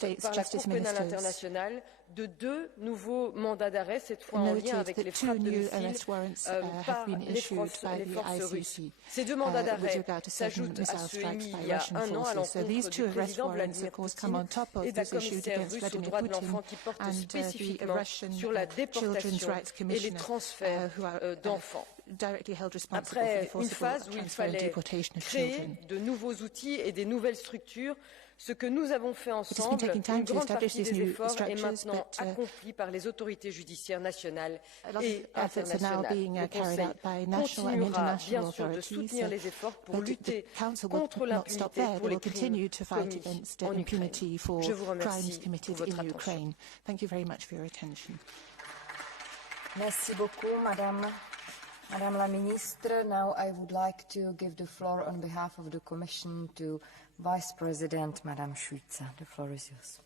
par la Cour pénale internationale de 2 nouveaux mandats d'arrêt, cette fois en lien avec les frappes de missiles par les forces russes. Ces 2 mandats d'arrêt s'ajoutent à ceux émis il y a 1 an à l'encontre du président Vladimir Poutine et d'un commissaire russe aux droits de l'enfant qui porte spécifiquement sur la déportation et les transferts d'enfants. Après une phase où il fallait créer de nouveaux outils et des nouvelles structures, ce que nous avons fait ensemble, une grande partie des efforts est maintenant accomplie par les autorités judiciaires nationales et internationales. Le Conseil continuera bien sûr de soutenir les efforts pour lutter contre l'impunité pour les crimes commis en Ukraine. Je vous remercie pour votre attention. Merci beaucoup, Madame la Ministre. Now I would like to give the floor on behalf of the Commission to Vice President Madame Šuica. The floor is yours.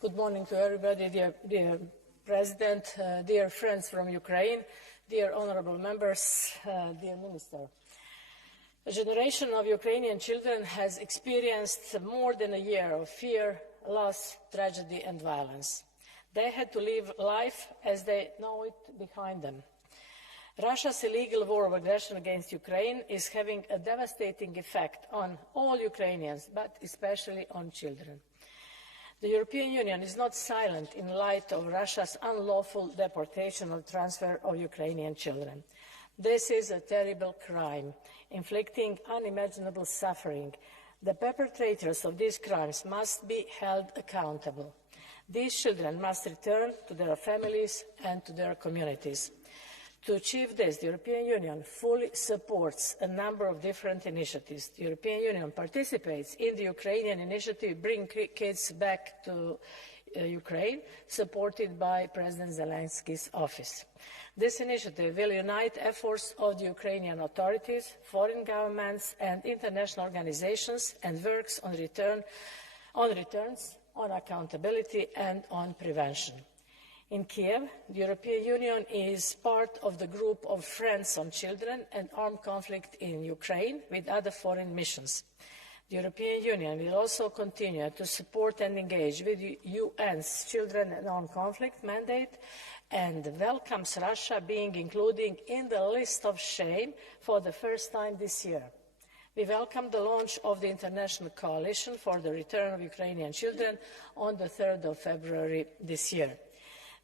Good morning to everybody, dear President, dear friends from Ukraine, dear honourable members, dear Minister. A generation of Ukrainian children has experienced more than a year of fear, loss, tragedy and violence. They had to live life as they know it behind them. Russia's illegal war of aggression against Ukraine is having a devastating effect on all Ukrainians, but especially on children. The European Union is not silent in light of Russia's unlawful deportation or transfer of Ukrainian children. This is a terrible crime, inflicting unimaginable suffering. The perpetrators of these crimes must be held accountable. These children must return to their families and to their communities. To achieve this, the European Union fully supports a number of different initiatives. The European Union participates in the Ukrainian initiative Bring Kids Back to Ukraine, supported by President Zelensky's office. This initiative will unite efforts of the Ukrainian authorities, foreign governments and international organizations and works on returns, on accountability and on prevention. In Kiev, the European Union is part of the group of Friends on Children and Armed Conflict in Ukraine with other foreign missions. The European Union will also continue to support and engage with the UN's Children and Armed Conflict mandate and welcomes Russia being included in the list of shame for the first time this year. We welcome the launch of the International Coalition for the Return of Ukrainian Children on the 3rd of February this year.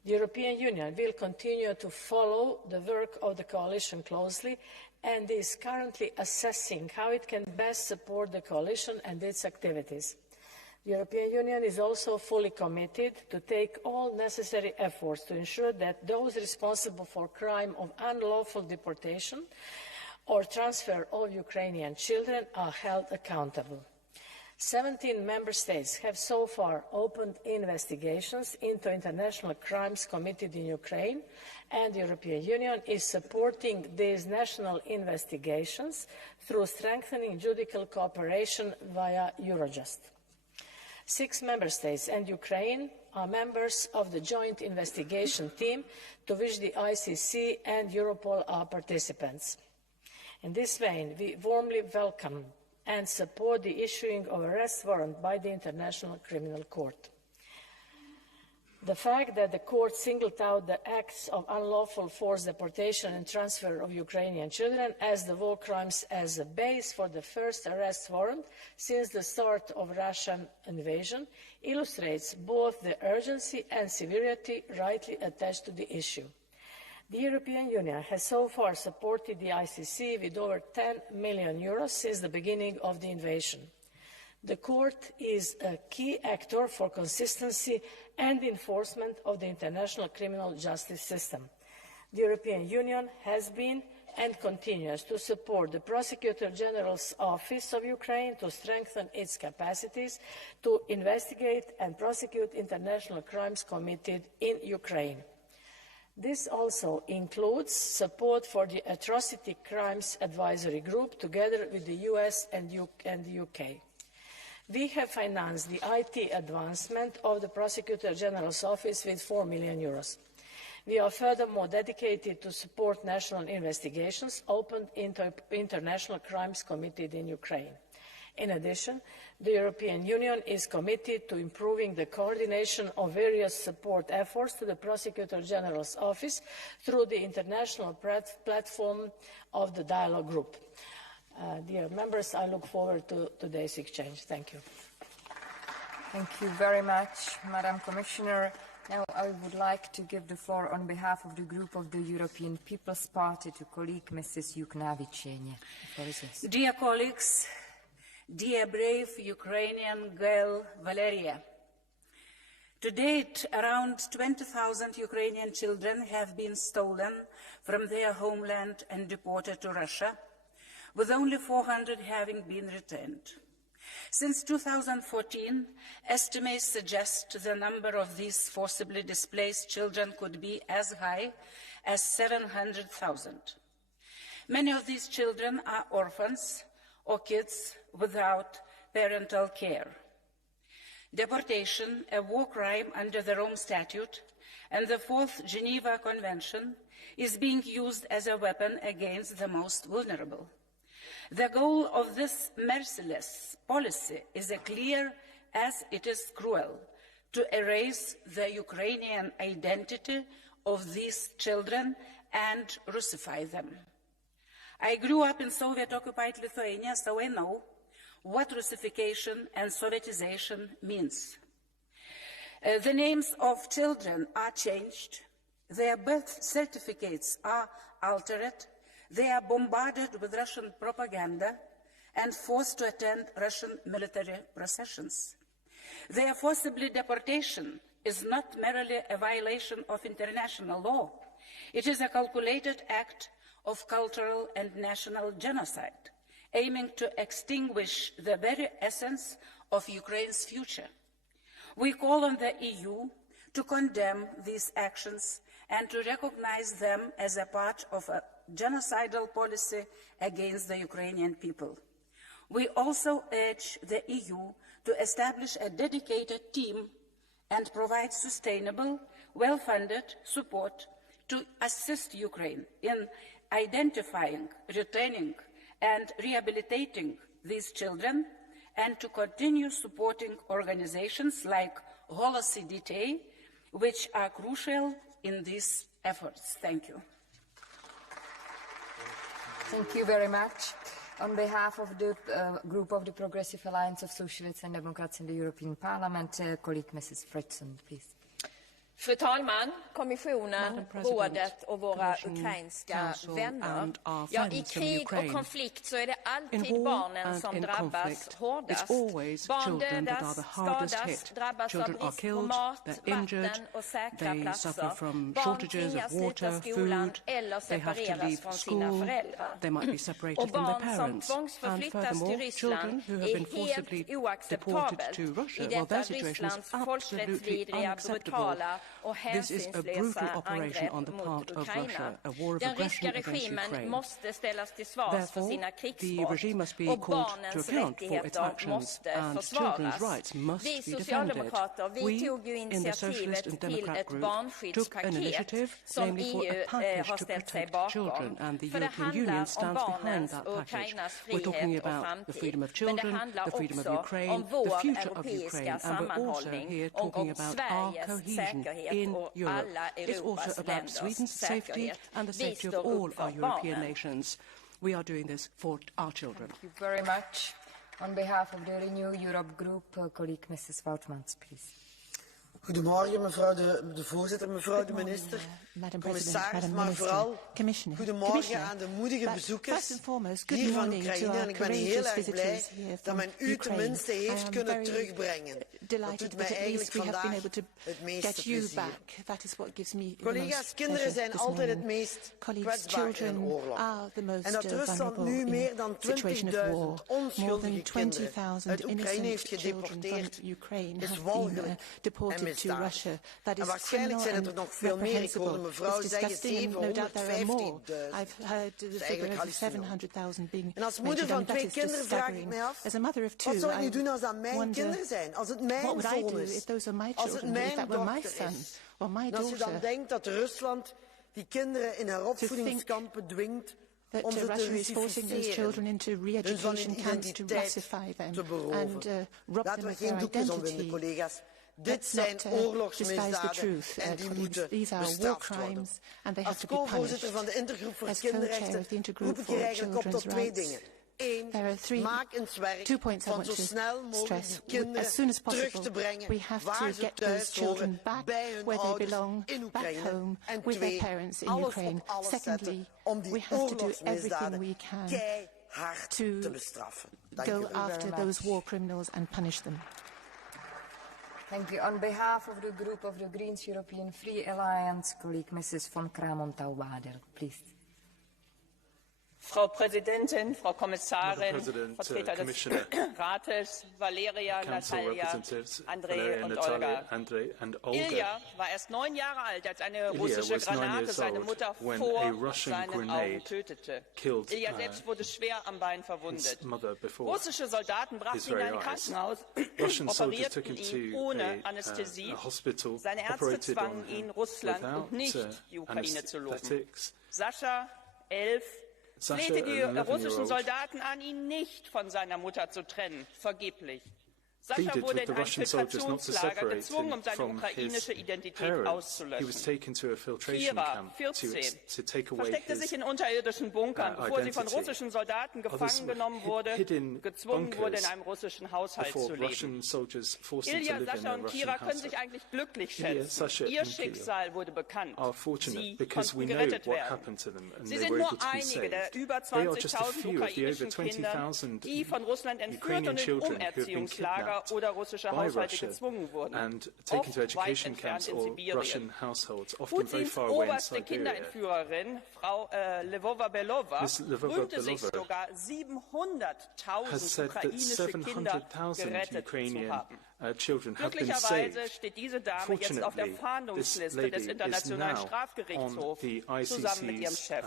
The European Union will continue to follow the work of the coalition closely and is currently assessing how it can best support the coalition and its activities. The European Union is also fully committed to take all necessary efforts to ensure that those responsible for crime of unlawful deportation or transfer of Ukrainian children are held accountable. 17 member states have so far opened investigations into international crimes committed in Ukraine, and the European Union is supporting these national investigations through strengthening judicial cooperation via Eurojust. 6 member states and Ukraine are members of the joint investigation team to which the ICC and Europol are participants. In this vein, we warmly welcome and support the issuing of arrest warrant by the International Criminal Court. The fact that the court singled out the acts of unlawful forced deportation and transfer of Ukrainian children as the war crimes as a base for the first arrest warrant since the start of Russian invasion illustrates both the urgency and severity rightly attached to the issue. The European Union has so far supported the ICC with over €10 million since the beginning of the invasion. The court is a key actor for consistency and enforcement of the international criminal justice system. The European Union has been and continues to support the Prosecutor General's Office of Ukraine to strengthen its capacities to investigate and prosecute international crimes committed in Ukraine. This also includes support for the Atrocity Crimes Advisory Group together with the US and the UK. We have financed the IT advancement of the Prosecutor General's Office with €4 million. We are furthermore dedicated to support national investigations opened into international crimes committed in Ukraine. In addition, the European Union is committed to improving the coordination of various support efforts to the Prosecutor General's Office through the international platform of the Dialogue Group. Dear members, I look forward to today's exchange. Thank you. Thank you very much, Madam Commissioner. Now I would like to give the floor on behalf of the group of the European People's Party to colleague Mrs. Juknavičienė. Dear colleagues, dear brave Ukrainian girl Valeria, to date around 20,000 Ukrainian children have been stolen from their homeland and deported to Russia, with only 400 having been returned. Since 2014, estimates suggest the number of these forcibly displaced children could be as high as 700,000. Many of these children are orphans or kids without parental care. Deportation, a war crime under the Rome Statute and the Fourth Geneva Convention, is being used as a weapon against the most vulnerable. The goal of this merciless policy is as clear as it is cruel: to erase the Ukrainian identity of these children and Russify them. I grew up in Soviet-occupied Lithuania, so I know what Russification and Sovietization means. The names of children are changed, their birth certificates are altered, they are bombarded with Russian propaganda and forced to attend Russian military processions. Their forcibly deportation is not merely a violation of international law. It is a calculated act of cultural and national genocide, aiming to extinguish the very essence of Ukraine's future. We call on the EU to condemn these actions and to recognize them as a part of a genocidal policy against the Ukrainian people. We also urge the EU to establish a dedicated team and provide sustainable, well-funded support to assist Ukraine in identifying, returning, and rehabilitating these children, and to continue supporting organizations like HoloCDT, which are crucial in these efforts. Thank you. Thank you very much. On behalf of the group of the Progressive Alliance of Socialists and Democrats in the European Parliament, colleague Mrs. Fredson, please. Fru talman, kommissionen, rådet och våra ukrainska vänner. Ja, i krig och konflikt så är det alltid barnen som drabbas hårdast. Barn dödas, skadas, drabbas av brist på mat, vatten och säkra platser. Barn tvingas sluta skolan eller separeras från sina föräldrar. Och barn som tvångsförflyttas till Ryssland är helt oacceptabelt i detta Rysslands folkrättsvidriga, brutala och hänsynslösa angrepp mot Ukraina. Den ryska regimen måste ställas till svars för sina krigsbrott och barnens rättigheter måste försvaras. Vi socialdemokrater, vi tog ju initiativet till ett barnskyddspaket som EU har ställt sig bakom. För det handlar om barnens och Ukrainas frihet och framtid. Men det handlar också om vår europeiska sammanhållning och om Sveriges säkerhet och alla Europas länders säkerhet. Vi står upp för barnen. We are doing this for our children. Thank you very much. On behalf of the Renew Europe Group, colleague Mrs. Woutmans, please. Goedemorgen, mevrouw de voorzitter, mevrouw de minister, commissaris, maar vooral goedemorgen aan de moedige bezoekers hier van Oekraïne. En ik ben heel erg blij dat men u tenminste heeft kunnen terugbrengen. Dat doet mij eigenlijk vandaag het meeste plezier. Collega's, kinderen zijn altijd het meest kwetsbaar in een oorlog. En dat Rusland nu meer dan 20.000 onschuldige kinderen uit Oekraïne heeft gedeporteerd is walgelijk en misdadig. En waarschijnlijk zijn het er nog veel meer. Ik hoorde mevrouw zeggen 750.000. Dat is eigenlijk hallucinant. En als moeder van 2 kinderen vraag ik mij af, wat zou ik nu doen als dat mijn kinderen zijn? Als het mijn zoon is, als het mijn dochter is. En als je dan denkt dat Rusland die kinderen in heropvoedingskampen dwingt that Russia is forcing those children into re-education camps to Russify them and rob them of their identity. Let's not despise the truth. These are war crimes and they have to be punished. As co-chair of the Intergroup for Children's Rights, there are 2 points I want to stress. As soon as possible, we have to get those children back where they belong, back home, with their parents in Ukraine. Secondly, we have to do everything we can to go after those war criminals and punish them. Thank you. On behalf of the group of the Greens European Free Alliance, colleague Mrs. von Kramon-Taubadel, please. Frau Präsidentin, Frau Kommissarin, Vertreter des Rates, Valeria, Natalia, Andrei und Olga. Ilja war erst 9 Jahre alt, als eine russische Granate seine Mutter vor seinen Augen tötete. Ilja selbst wurde schwer am Bein verwundet. Russische Soldaten brachten ihn in ein Krankenhaus, operierten ihn ohne Anästhesie. Seine Ärzte zwangen ihn, Russland und nicht die Ukraine zu loben. Sascha, 11, flehte die russischen Soldaten an, ihn nicht von seiner Mutter zu trennen, vergeblich. Sascha wurde in ein Filtrationslager gezwungen, seine ukrainische Identität auszulöschen. Kira, 14, versteckte sich in unterirdischen Bunkern, bevor sie von russischen Soldaten gefangen genommen wurde, gezwungen wurde, in einem russischen Haushalt zu leben. Ilja, Sascha und Kira können sich eigentlich glücklich schätzen. Ihr Schicksal wurde bekannt. Sie konnten gerettet werden. Sie sind nur einige der über 20.000 ukrainischen Kinder, die von Russland entführt und in Umerziehungslager oder russische Haushalte gezwungen wurden, oft weit entfernt in Sibirien. Putins oberste Kinderentführerin, Frau Lvova-Belova, rühmte sich sogar, 700.000 ukrainische Kinder gerettet zu haben. Glücklicherweise steht diese Dame jetzt auf der Fahndungsliste des Internationalen Strafgerichtshofs zusammen mit ihrem Chef.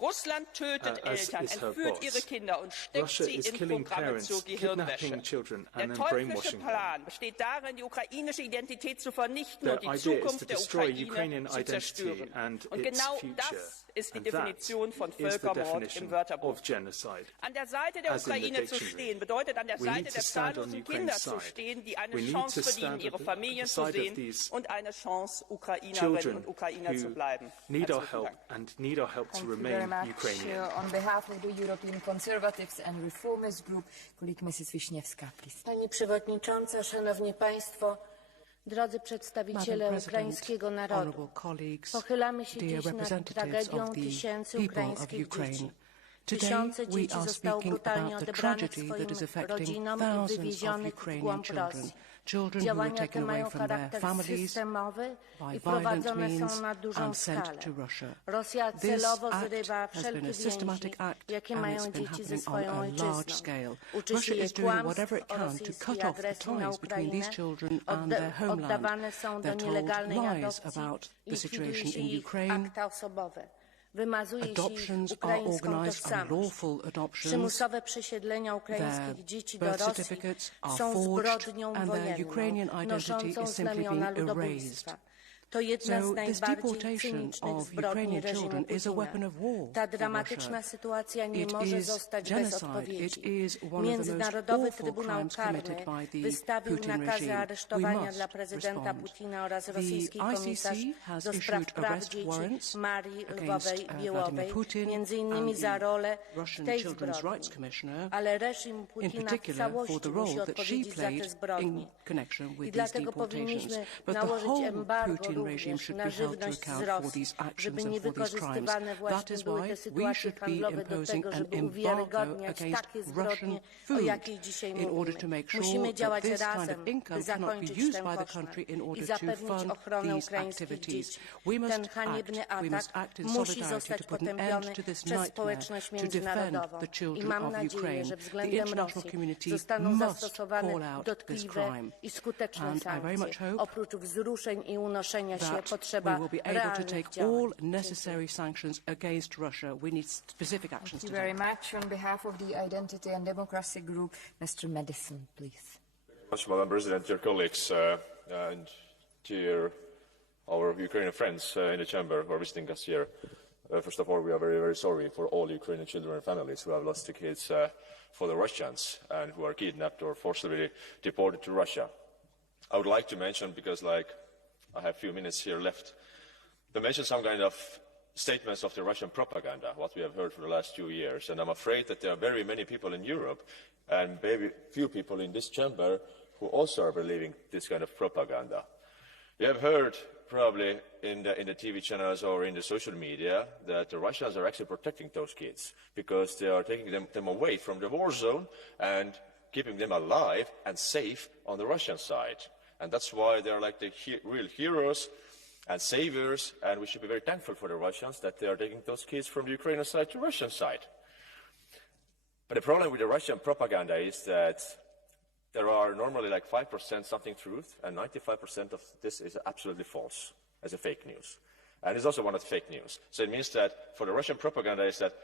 Russland tötet Eltern, entführt ihre Kinder und steckt sie in Programme zur Gehirnwäsche. Der teuflische Plan besteht darin, die ukrainische Identität zu vernichten und die Zukunft der Ukraine zu zerstören. Und genau das ist die Definition von Völkermord im Wörterbuch. An der Seite der Ukraine zu stehen, bedeutet an der Seite der zahllosen Kinder zu stehen, die eine Chance verdienen, ihre Familien zu sehen und eine Chance, Ukrainerinnen und Ukrainer zu bleiben. Thank you very much. On behalf of the European Conservatives and Reformist Group, colleague Mrs. Wiśniewska, please. Pani Przewodnicząca, Szanowni Państwo, drodzy przedstawiciele ukraińskiego narodu, pochylamy się dziś nad tragedią tysięcy ukraińskich dzieci. Tysiące dzieci zostało brutalnie odebranych swoim rodzinom i wywiezionych w głąb Rosji. Działania te mają charakter systemowy i prowadzone są na dużą skalę. Rosja celowo zrywa wszelkie więzi, jakie mają dzieci ze swoją ojczyzną. Uczy się je kłamstw o rosyjskiej agresji na Ukrainę, oddawane są do nielegalnej adopcji, likwiduje się ich akta osobowe. Wymazuje się ich ukraińską tożsamość. Przymusowe przesiedlenia ukraińskich dzieci do Rosji są zbrodnią wojenną, noszącą znamiona ludobójstwa. To jedna z najbardziej cynicznych zbrodni reżimu Putina. Ta dramatyczna sytuacja nie może zostać bez odpowiedzi. Międzynarodowy Trybunał Karny wystawił nakazy aresztowania dla prezydenta Putina oraz rosyjskiej komisarz do spraw praw dzieci Marii Lwowej-Białowej, między innymi za rolę w tej zbrodni. Ale reżim Putina w całości musi odpowiedzieć za te zbrodnie. I dlatego powinniśmy nałożyć embargo również na żywność z Rosji, żeby nie wykorzystywane właśnie były te sytuacje handlowe do tego, żeby uwiarygodniać takie zbrodnie, o jakiej dzisiaj mówimy. Musimy działać razem, by zakończyć ten koszmar i zapewnić ochronę ukraińskich dzieci. Ten haniebny atak musi zostać potępiony przez społeczność międzynarodową i mam nadzieję, że względem Rosji zostaną zastosowane dotkliwe i skuteczne sankcje. Oprócz wzruszeń i unoszenia się potrzeba realnych działań. Thank you very much. On behalf of the Identity and Democracy Group, Mr. Madison, please. Madam President, dear colleagues, and dear our Ukrainian friends in the chamber who are visiting us here. First of all, we are very, very sorry for all Ukrainian children and families who have lost their kids for the Russians and who are kidnapped or forcibly deported to Russia. I would like to mention, because I have a few minutes here left, to mention some kind of statements of the Russian propaganda, what we have heard for the last 2 years. And I'm afraid that there are very many people in Europe and maybe few people in this chamber who also are believing this kind of propaganda. You have heard probably in the TV channels or in the social media that the Russians are actually protecting those kids because they are taking them away from the war zone and keeping them alive and safe on the Russian side. And that's why they're like the real heroes and saviors, and we should be very thankful for the Russians that they are taking those kids from the Ukrainian side to the Russian side. But the problem with the Russian propaganda is that there are normally like 5% something truth, and 95% of this is absolutely false as a fake news. And it's also one of the fake news. So it means that for the Russian propaganda is that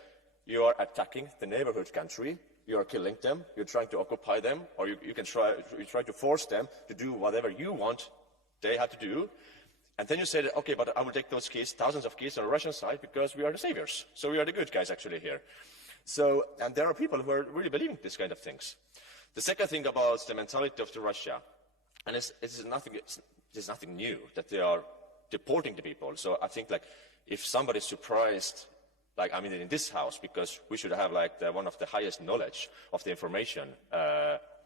you are attacking the neighborhood country, you are killing them, you're trying to occupy them, or you try to force them to do whatever you want they have to do. And then you say that, okay, but I will take those kids, thousands of kids on the Russian side because we are the saviors. So we are the good guys actually here. So, and there are people who are really believing these kind of things. The second thing about the mentality of Russia, and it's nothing new that they are deporting the people. So I think if somebody is surprised, in this house, because we should have one of the highest knowledge of the information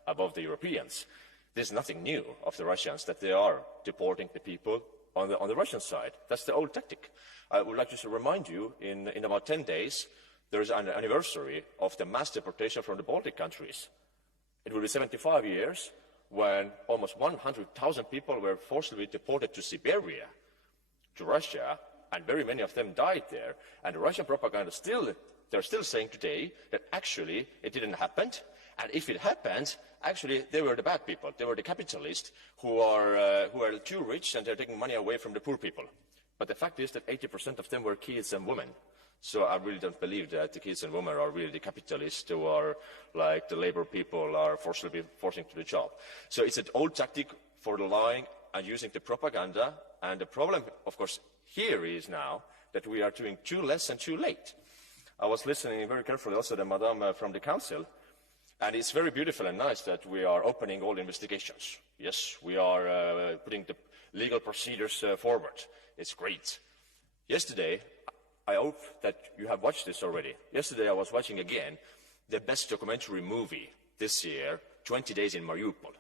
above the Europeans. There's nothing new of the Russians that they are deporting the people on the Russian side. That's the old tactic. I would like to remind you, in about 10 days, there is an anniversary of the mass deportation from the Baltic countries. It will be 75 years when almost 100,000 people were forcibly deported to Siberia, to Russia, and very many of them died there. And the Russian propaganda they're still saying today that actually it didn't happen. And if it happened, actually they were the bad people. They were the capitalists who are too rich and they're taking money away from the poor people. But the fact is that 80% of them were kids and women. So I really don't believe that the kids and women are really the capitalists who are like the labor people are forcing to the job. So it's an old tactic for the lying and using the propaganda. And the problem, of course, here is now that we are doing too less and too late. I was listening very carefully also to Madame from the Council, and it's very beautiful and nice that we are opening all investigations. Yes, we are putting the legal procedures forward. It's great. Yesterday, I hope that you have watched this already. Yesterday I was watching again the best documentary movie this year, 20 Days in Mariupol.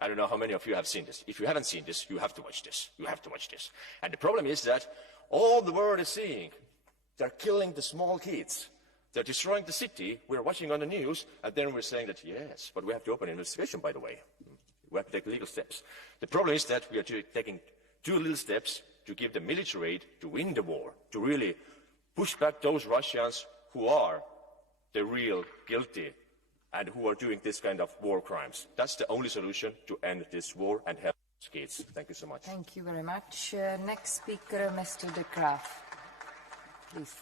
I don't know how many of you have seen this. If you haven't seen this, you have to watch this. You have to watch this. And the problem is that all the world is seeing, they're killing the small kids. They're destroying the city. We're watching on the news, and then we're saying that, yes, but we have to open an investigation, by the way. We have to take legal steps. The problem is that we are taking too little steps to give the military aid to win the war, to really push back those Russians who are the real guilty and who are doing this kind of war crimes. That's the only solution to end this war and help kids. Thank you so much. Thank you very much. Next speaker, Mr. De Graaf. Please.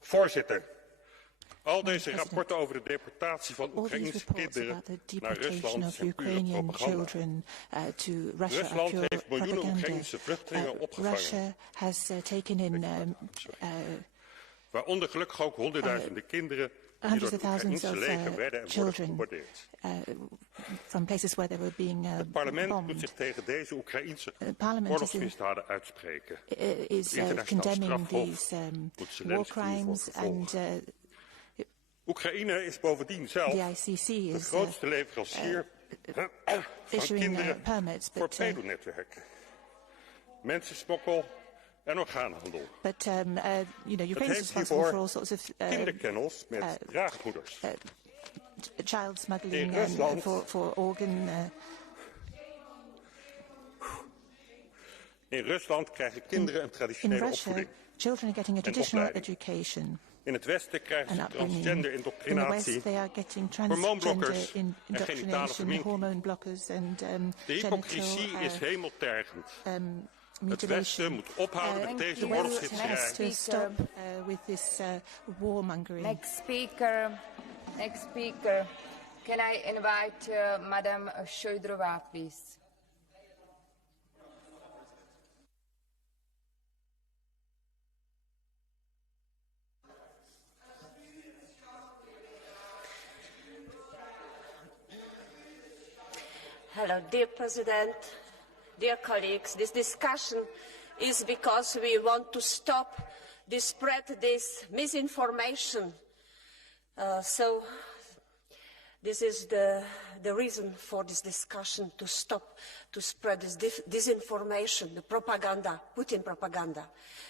Voorzitter, al deze rapporten over de deportatie van Oekraïense kinderen naar Rusland zijn pure propaganda. Rusland heeft miljoenen Oekraïense vluchtelingen opgevangen. Waaronder gelukkig ook honderdduizenden kinderen die door het Oekraïense leger werden en worden gebombardeerd. Het parlement moet zich tegen deze Oekraïense oorlogsmisdaden uitspreken. Het internationaal strafhof moet Zelensky voor vervolgen. Oekraïne is bovendien zelf de grootste leverancier van kinderen voor pedonetwerken, mensensmokkel en orgaanhandel. Het heeft hiervoor kinderkennels met draagmoeders. In Rusland krijgen kinderen een traditionele opvoeding en opleiding. In het Westen krijgen ze transgender-indoctrinatie, hormoonblokkers en genitale verminking. De hypocrisie is hemeltergend. Het Westen moet ophouden met deze oorlogshitserij. Next speaker. Can I invite Madame Shoidrova, please? Hello, dear President, dear colleagues. This discussion is because we want to stop the spread this misinformation. So this is the reason for this discussion, to stop to spread this disinformation, the propaganda, Putin propaganda,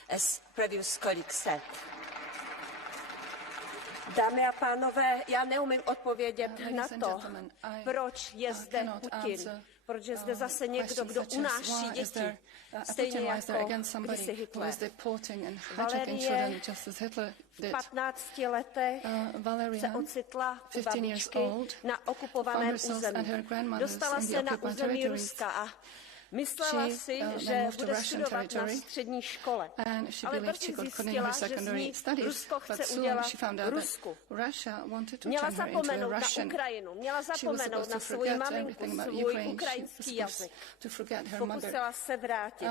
as previous colleagues said. Dámy a pánové, já neumím odpovědět na to, proč je zde Putin, proč je zde zase někdo, kdo unáší děti, stejně jako kdysi Hitler. Valérie v 15 letech se ocitla u babičky na okupovaném území. Dostala se na území Ruska a myslela si, že bude studovat na střední škole, ale brzy zjistila, že z ní Rusko chce udělat Rusku. Měla zapomenout na Ukrajinu, měla zapomenout na svoji maminku, svůj ukrajinský jazyk. Pokusila se vrátit,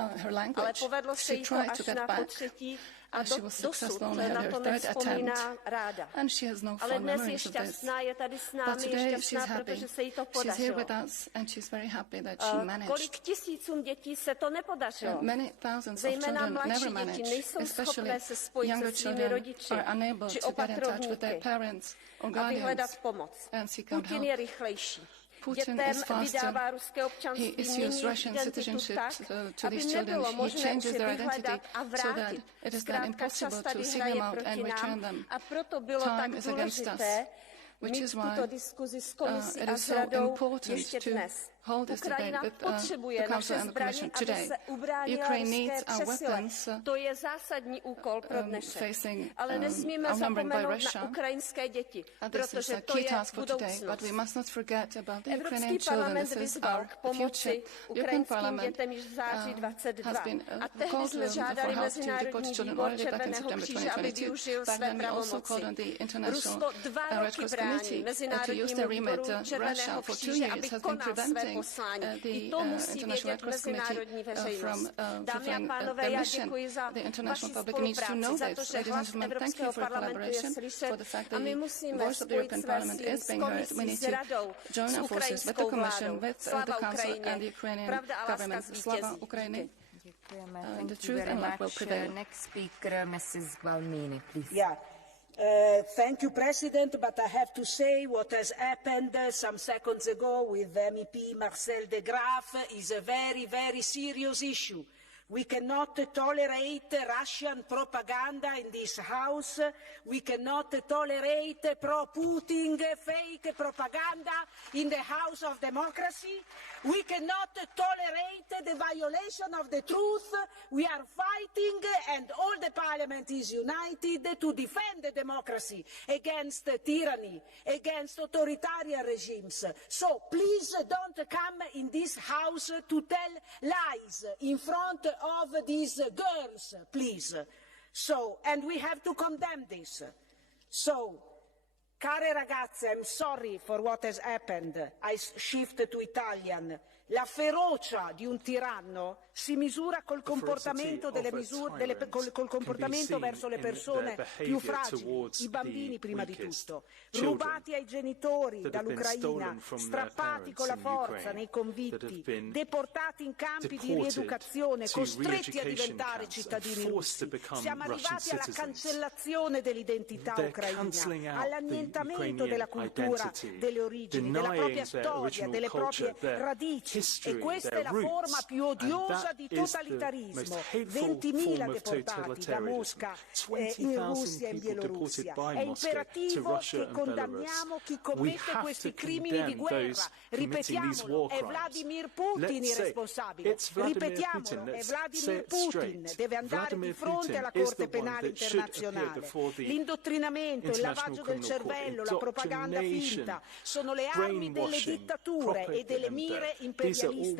ale povedlo se jí to až na potřetí a dosud na to nevzpomíná ráda. Ale dnes je šťastná, je tady s námi, je šťastná, protože se jí to podařilo. Kolik tisícům dětí se to nepodařilo? Zejména mladší děti nejsou schopné se spojit se svými rodiči či opatrovníky a vyhledat pomoc. Putin je rychlejší. Dětem vydává ruské občanství, mění identitu tak, aby nebylo možné si vyhledat a vrátit. Zkrátka čas tady hraje proti nám a proto bylo tak důležité mít tuto diskuzi s komisí a s radou ještě dnes. Ukrajina potřebuje naše zbraně, aby se ubránila ruské přesile. To je zásadní úkol pro dnešek. Ale nesmíme zapomenout na ukrajinské děti, protože to je budoucnost. Evropský parlament vyzval k pomoci ukrajinským dětem již v září 22. A tehdy jsme žádali Mezinárodní výbor Červeného kříže, aby využil své pravomoci. Rusko 2 roky brání Mezinárodnímu výboru Červeného kříže, aby konal své poslání. I to musí vědět mezinárodní veřejnost. Dámy a pánové, já děkuji za vaši spolupráci, za to, že hlas Evropského parlamentu je slyšet a my musíme spojit své síly s komisí, s radou, s ukrajinskou vládou. Slava Ukrajině. Pravda a láska zvítězí. Děkujeme. Thank you very much. Next speaker, Mrs. Gualmini, please. Yeah. Thank you, President, but I have to say what has happened some seconds ago with MEP Marcel de Graaf is a very, very serious issue. We cannot tolerate Russian propaganda in this House. We cannot tolerate pro-Putin fake propaganda in the House of Democracy. We cannot tolerate the violation of the truth. We are fighting, and all the Parliament is united to defend the democracy against tyranny, against authoritarian regimes. So please don't come in this House to tell lies in front of these girls, please. So, and we have to condemn this. So, care ragazze, I'm sorry for what has happened. I shift to Italian. La ferocia di un tiranno si misura col comportamento, col comportamento verso le persone più fragili, i bambini prima di tutto, rubati ai genitori dall'Ucraina, strappati con la forza nei convitti, deportati in campi di rieducazione, costretti a diventare cittadini russi. Siamo arrivati alla cancellazione dell'identità ucraina, all'annientamento della cultura, delle origini, della propria storia, delle proprie radici. E questa è la forma più odiosa di totalitarismo. 20.000 deportati da Mosca in Russia e in Bielorussia. È imperativo che condanniamo chi commette questi crimini di guerra. Ripetiamolo, è Vladimir Putin il responsabile. Ripetiamolo, è Vladimir Putin. Deve andare di fronte alla Corte Penale Internazionale. L'indottrinamento, il lavaggio del cervello, la propaganda finta sono le armi delle dittature e delle mire imperialiste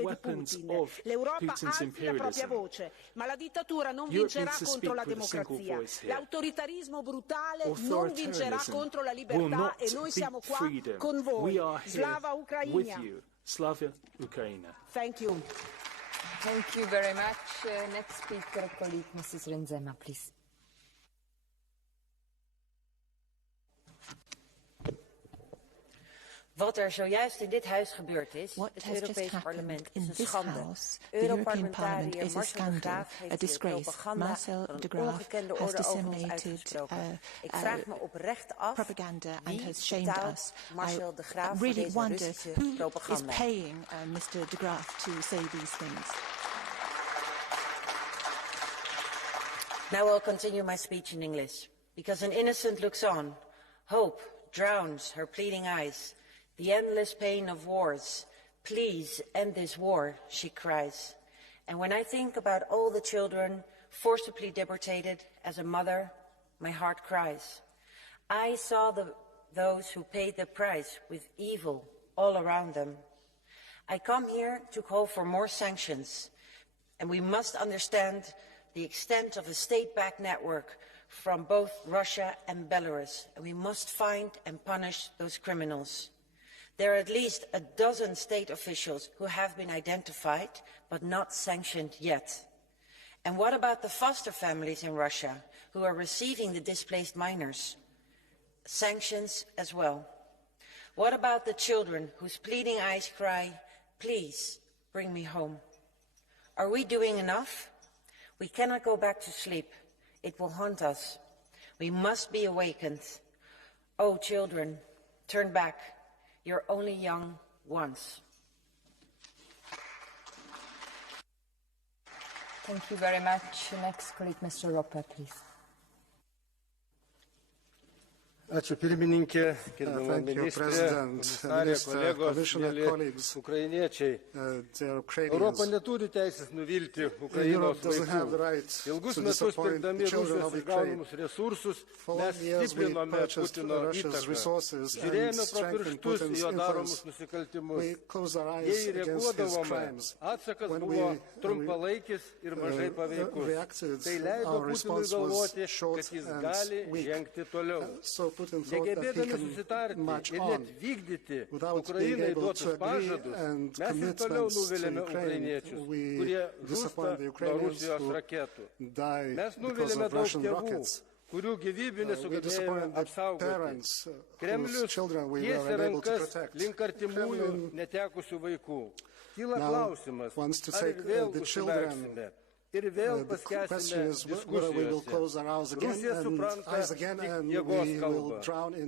di Putin. L'Europa alzi la propria voce, ma la dittatura non vincerà contro la democrazia. L'autoritarismo brutale non vincerà contro la libertà e noi siamo qua con voi. Slava Ukraina. Thank you. Thank you very much. Next speaker, colleague Mrs. Renzema, please. Wat zojuist in dit huis gebeurd is, het Europees Parlement, is een schande. Europarlementariër Marcel de Graaf heeft hier propaganda van een ongekende orde over ons uitgesproken. Ik vraag me oprecht af wie betaalt Marcel de Graaf voor deze Russische propaganda. Mr. de Graaf to say these things. Now I'll continue my speech in English. Because an innocent looks on, hope drowns her pleading eyes. The endless pain of wars. Please end this war, she cries. And when I think about all the children forcibly deported as a mother, my heart cries. I saw those who paid the price with evil all around them. I come here to call for more sanctions, and we must understand the extent of a state-backed network from both Russia and Belarus, and we must find and punish those criminals. There are at least a dozen state officials who have been identified, but not sanctioned yet. And what about the foster families in Russia who are receiving the displaced minors? Sanctions as well. What about the children whose pleading eyes cry, please bring me home? Are we doing enough? We cannot go back to sleep. It will haunt us. We must be awakened. Oh, children, turn back. You're only young once. Thank you very much. Next colleague, Mr. Roper, please. Ačiū pirmininkė, gerbiama ministrė, komisarė, kolegos, mėly ukrainiečiai. Europa neturi teisės nuvilti Ukrainos vaikų. Ilgus metus pirkdami Rusijos išgaunamus resursus, mes stiprinome Putino įtaką. Žiūrėjome pro pirštus į jo daromus nusikaltimus. Jei reaguodavome, atsakas buvo trumpalaikis ir mažai paveikus. Tai leido Putinui galvoti, kad jis gali žengti toliau. Negebėdami susitarti ir net vykdyti Ukrainai duotus pažadus, mes ir toliau nuvilėme ukrainiečius, kurie žūsta nuo Rusijos raketų. Mes nuvilėme daug tėvų, kurių gyvybių nesugebėjome apsaugoti. Kremlius tiesia rankas link artimųjų netekusių vaikų. Kyla klausimas, ar ir vėl užsimerksime. Ir vėl paskęsime diskusijose. Rusija supranta tik jėgos kalbą.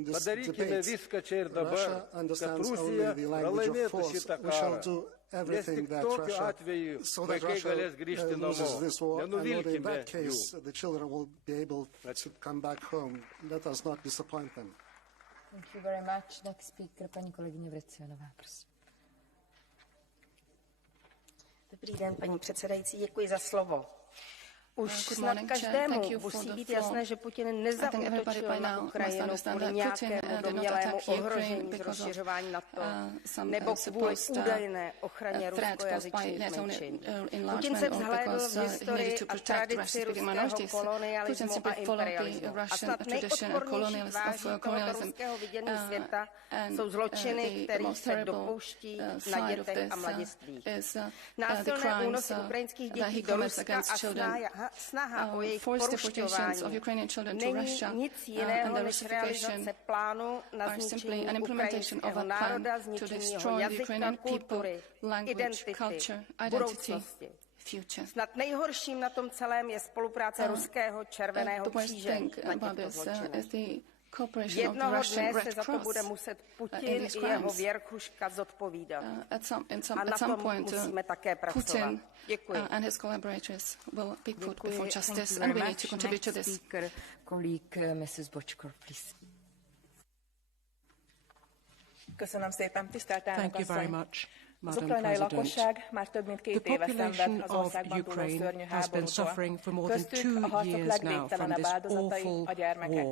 Padarykime viską čia ir dabar, kad Rusija pralaimėtų šitą karą. Nes tik tokiu atveju vaikai galės grįžti namo. Nenuvilkime jų. Thank you very much. Next speaker, paní kolegyně Vrecionová, prosím. Dobrý den, paní předsedající, děkuji za slovo. Už snad každému musí být jasné, že Putin nezaútočil na Ukrajinu kvůli nějakému domnělému ohrožení z rozšiřování NATO nebo kvůli údajné ochraně ruskojazyčných menšin. Putin se vzhlédl v historii a tradici ruského kolonialismu a imperialismu. A snad nejodpornější tváří tohoto ruského vidění světa jsou zločiny, kterých se dopouští na dětech a mladistvích. Násilné únosy ukrajinských dětí do Ruska a snaha o jejich porušťování není nic jiného než realizace plánu na zničení ukrajinského národa, zničení jeho jazyka, kultury, identity, budoucnosti. Snad nejhorším na tom celém je spolupráce ruského Červeného kříže na těchto zločinech. Jednoho dne se za to bude muset Putin i jeho věrchuška zodpovídat. A na tom musíme také pracovat. Děkuji. And his collaborators will be put before justice, and we need to contribute to this. Speaker, colleague, Mrs. Bochkor, please. Köszönöm szépen, tisztelt elnök asszony. Thank you very much. Az ukrajnai lakosság már több mint 2 éve szenved az országban túló szörnyű háborútól. Köztük a harcok legvégtelenebb áldozatai a gyermekek.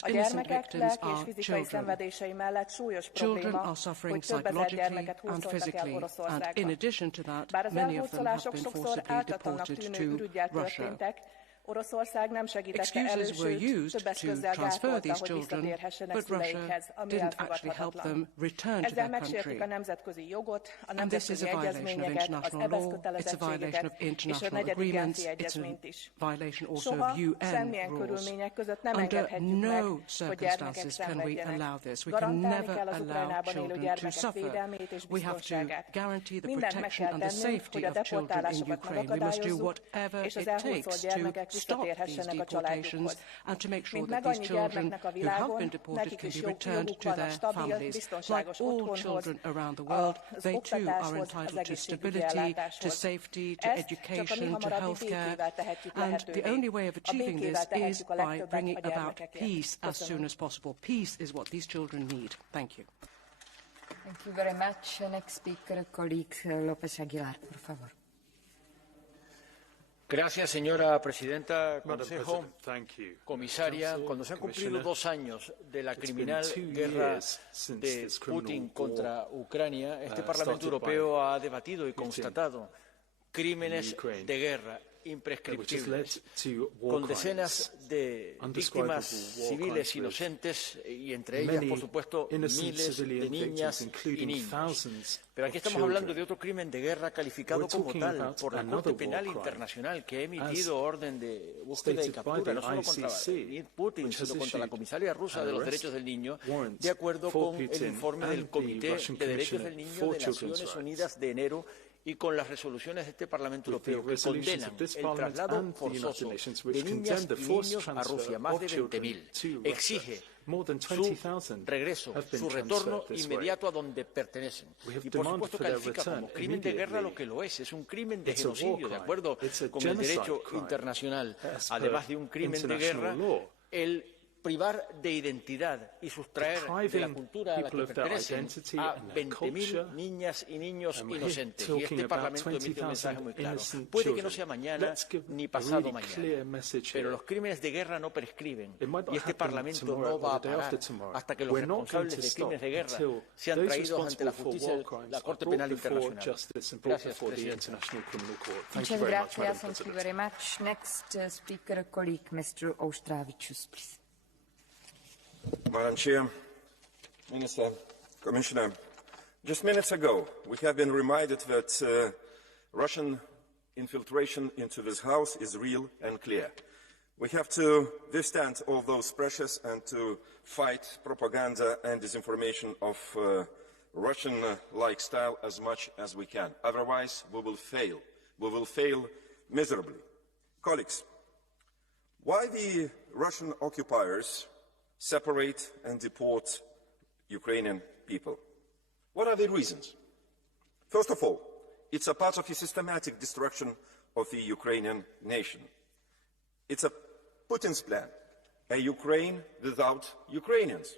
A gyermekek lelki és fizikai szenvedései mellett súlyos probléma, hogy több ezer gyermeket hurcoltak el Oroszországba. Bár az elhurcolások sokszor ártatlannak tűnő ürüggyel történtek, Excuses were used to transfer these children, but Russia didn't actually help them return to their country. And this is a violation of international law, it's a violation of international agreements, it's a violation also of UN rules. Under no circumstances can we allow this. We can never allow children to suffer. We have to guarantee the protection and the safety of children in Ukraine. We must do whatever it takes to stop these deportations and to make sure that these children who have been deported can be returned to their families. Like all children around the world, they too are entitled to stability, to safety, to education, to healthcare. And the only way of achieving this is by bringing about peace as soon as possible. Peace is what these children need. Thank you. Thank you very much. Next speaker, colleague López Aguilar, por favor. Gracias, señora presidenta, Consejo, comisaria. Cuando se han cumplido 2 años de la criminal guerra de Putin contra Ucrania, este Parlamento Europeo ha debatido y constatado crímenes de guerra imprescriptibles, con decenas de víctimas civiles inocentes y entre ellas, por supuesto, miles de niñas y niños. Pero aquí estamos hablando de otro crimen de guerra calificado como tal por la Corte Penal Internacional, que ha emitido orden de búsqueda y captura, no solo contra Putin, sino contra la comisaria rusa de los derechos del niño, de acuerdo con el informe del Comité de Derechos del Niño de Naciones Unidas de enero y con las resoluciones de este Parlamento Europeo que condenan el traslado forzoso de niñas y niños a Rusia, más de 20.000. Exige su regreso, su retorno inmediato a donde pertenecen. Y por supuesto califica como crimen de guerra lo que lo es un crimen de genocidio, de acuerdo con el derecho internacional. Además de un crimen de guerra, el privar de identidad y sustraer de la cultura a la que pertenecen a 20.000 niñas y niños inocentes. Y este Parlamento emite un mensaje muy claro. Puede que no sea mañana ni pasado mañana, pero los crímenes de guerra no prescriben y este Parlamento no va a parar hasta que los responsables de crímenes de guerra sean traídos ante la justicia de la Corte Penal Internacional. Gracias, Presidente. Muchas gracias. Thank you very much. Next speaker, colleague, Mr. Ostravicius, please. Madam Chair, Minister, Commissioner, just minutes ago we have been reminded that Russian infiltration into this House is real and clear. We have to withstand all those pressures and to fight propaganda and disinformation of Russian-like style as much as we can. Otherwise, we will fail. We will fail miserably. Colleagues, why the Russian occupiers separate and deport Ukrainian people? What are the reasons? First of all, it's a part of a systematic destruction of the Ukrainian nation. It's a Putin's plan, a Ukraine without Ukrainians.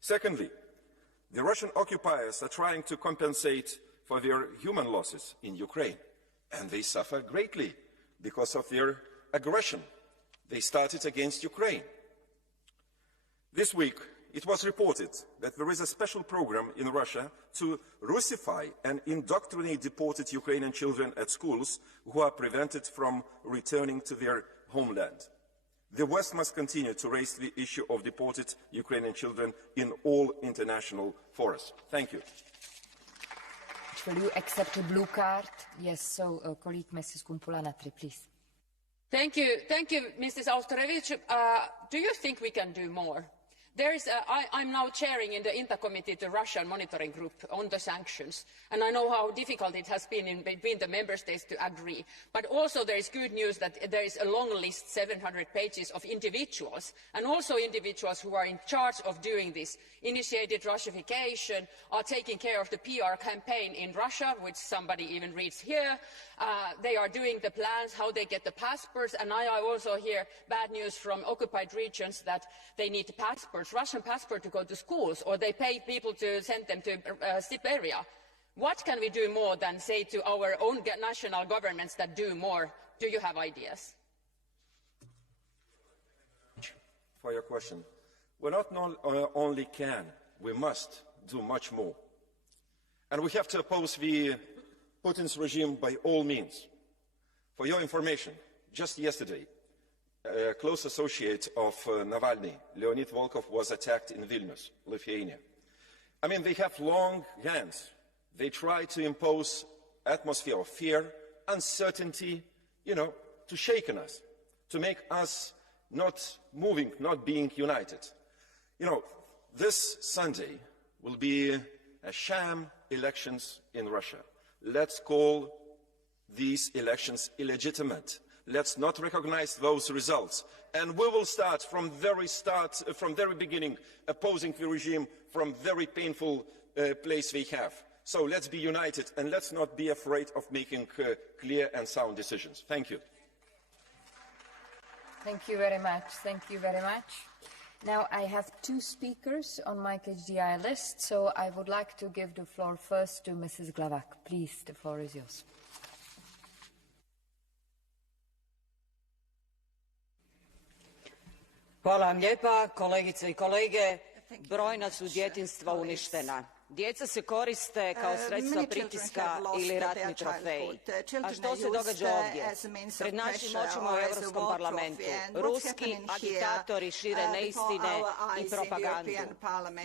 Secondly, the Russian occupiers are trying to compensate for their human losses in Ukraine, and they suffer greatly because of their aggression they started against Ukraine. This week, it was reported that there is a special program in Russia to Russify and indoctrinate deported Ukrainian children at schools who are prevented from returning to their homeland. The West must continue to raise the issue of deported Ukrainian children in all international forums. Thank you. Will you accept a blue card? Yes, so colleague Mrs. Kumpula-Natri, please. Thank you, Mrs. Austerevich. Do you think we can do more? I'm now chairing in the INTA committee the Russian monitoring group on the sanctions, and I know how difficult it has been between the member states to agree. But also there is good news that there is a long list, 700 pages, of individuals, and also individuals who are in charge of doing this, initiated Russification, are taking care of the PR campaign in Russia, which somebody even reads here. They are doing the plans, how they get the passports, and I also hear bad news from occupied regions that they need passports, Russian passport to go to schools, or they pay people to send them to Siberia. What can we do more than say to our own national governments that do more? Do you have ideas? For your question, we not only can, we must do much more. And we have to oppose the Putin's regime by all means. For your information, just yesterday, a close associate of Navalny, Leonid Volkov, was attacked in Vilnius, Lithuania. I mean, they have long hands. They try to impose atmosphere of fear, uncertainty, you know, to shaken us, to make us not moving, not being united. You know, this Sunday will be a sham elections in Russia. Let's call these elections illegitimate. Let's not recognize those results. And we will start from very beginning, opposing the regime from very painful place we have. So let's be united and let's not be afraid of making clear and sound decisions. Thank you. Thank you very much. Thank you very much. Now I have two speakers on my HDI list, so I would like to give the floor first to Mrs. Glavak. Please, the floor is yours. Hvala vam lijepa, kolegice I kolege. Brojna su djetinjstva uništena. Djeca se koriste kao sredstva pritiska ili ratni trofeji. A što se događa ovdje? Pred našim očima u Europskom parlamentu ruski agitatori šire neistine I propagandu.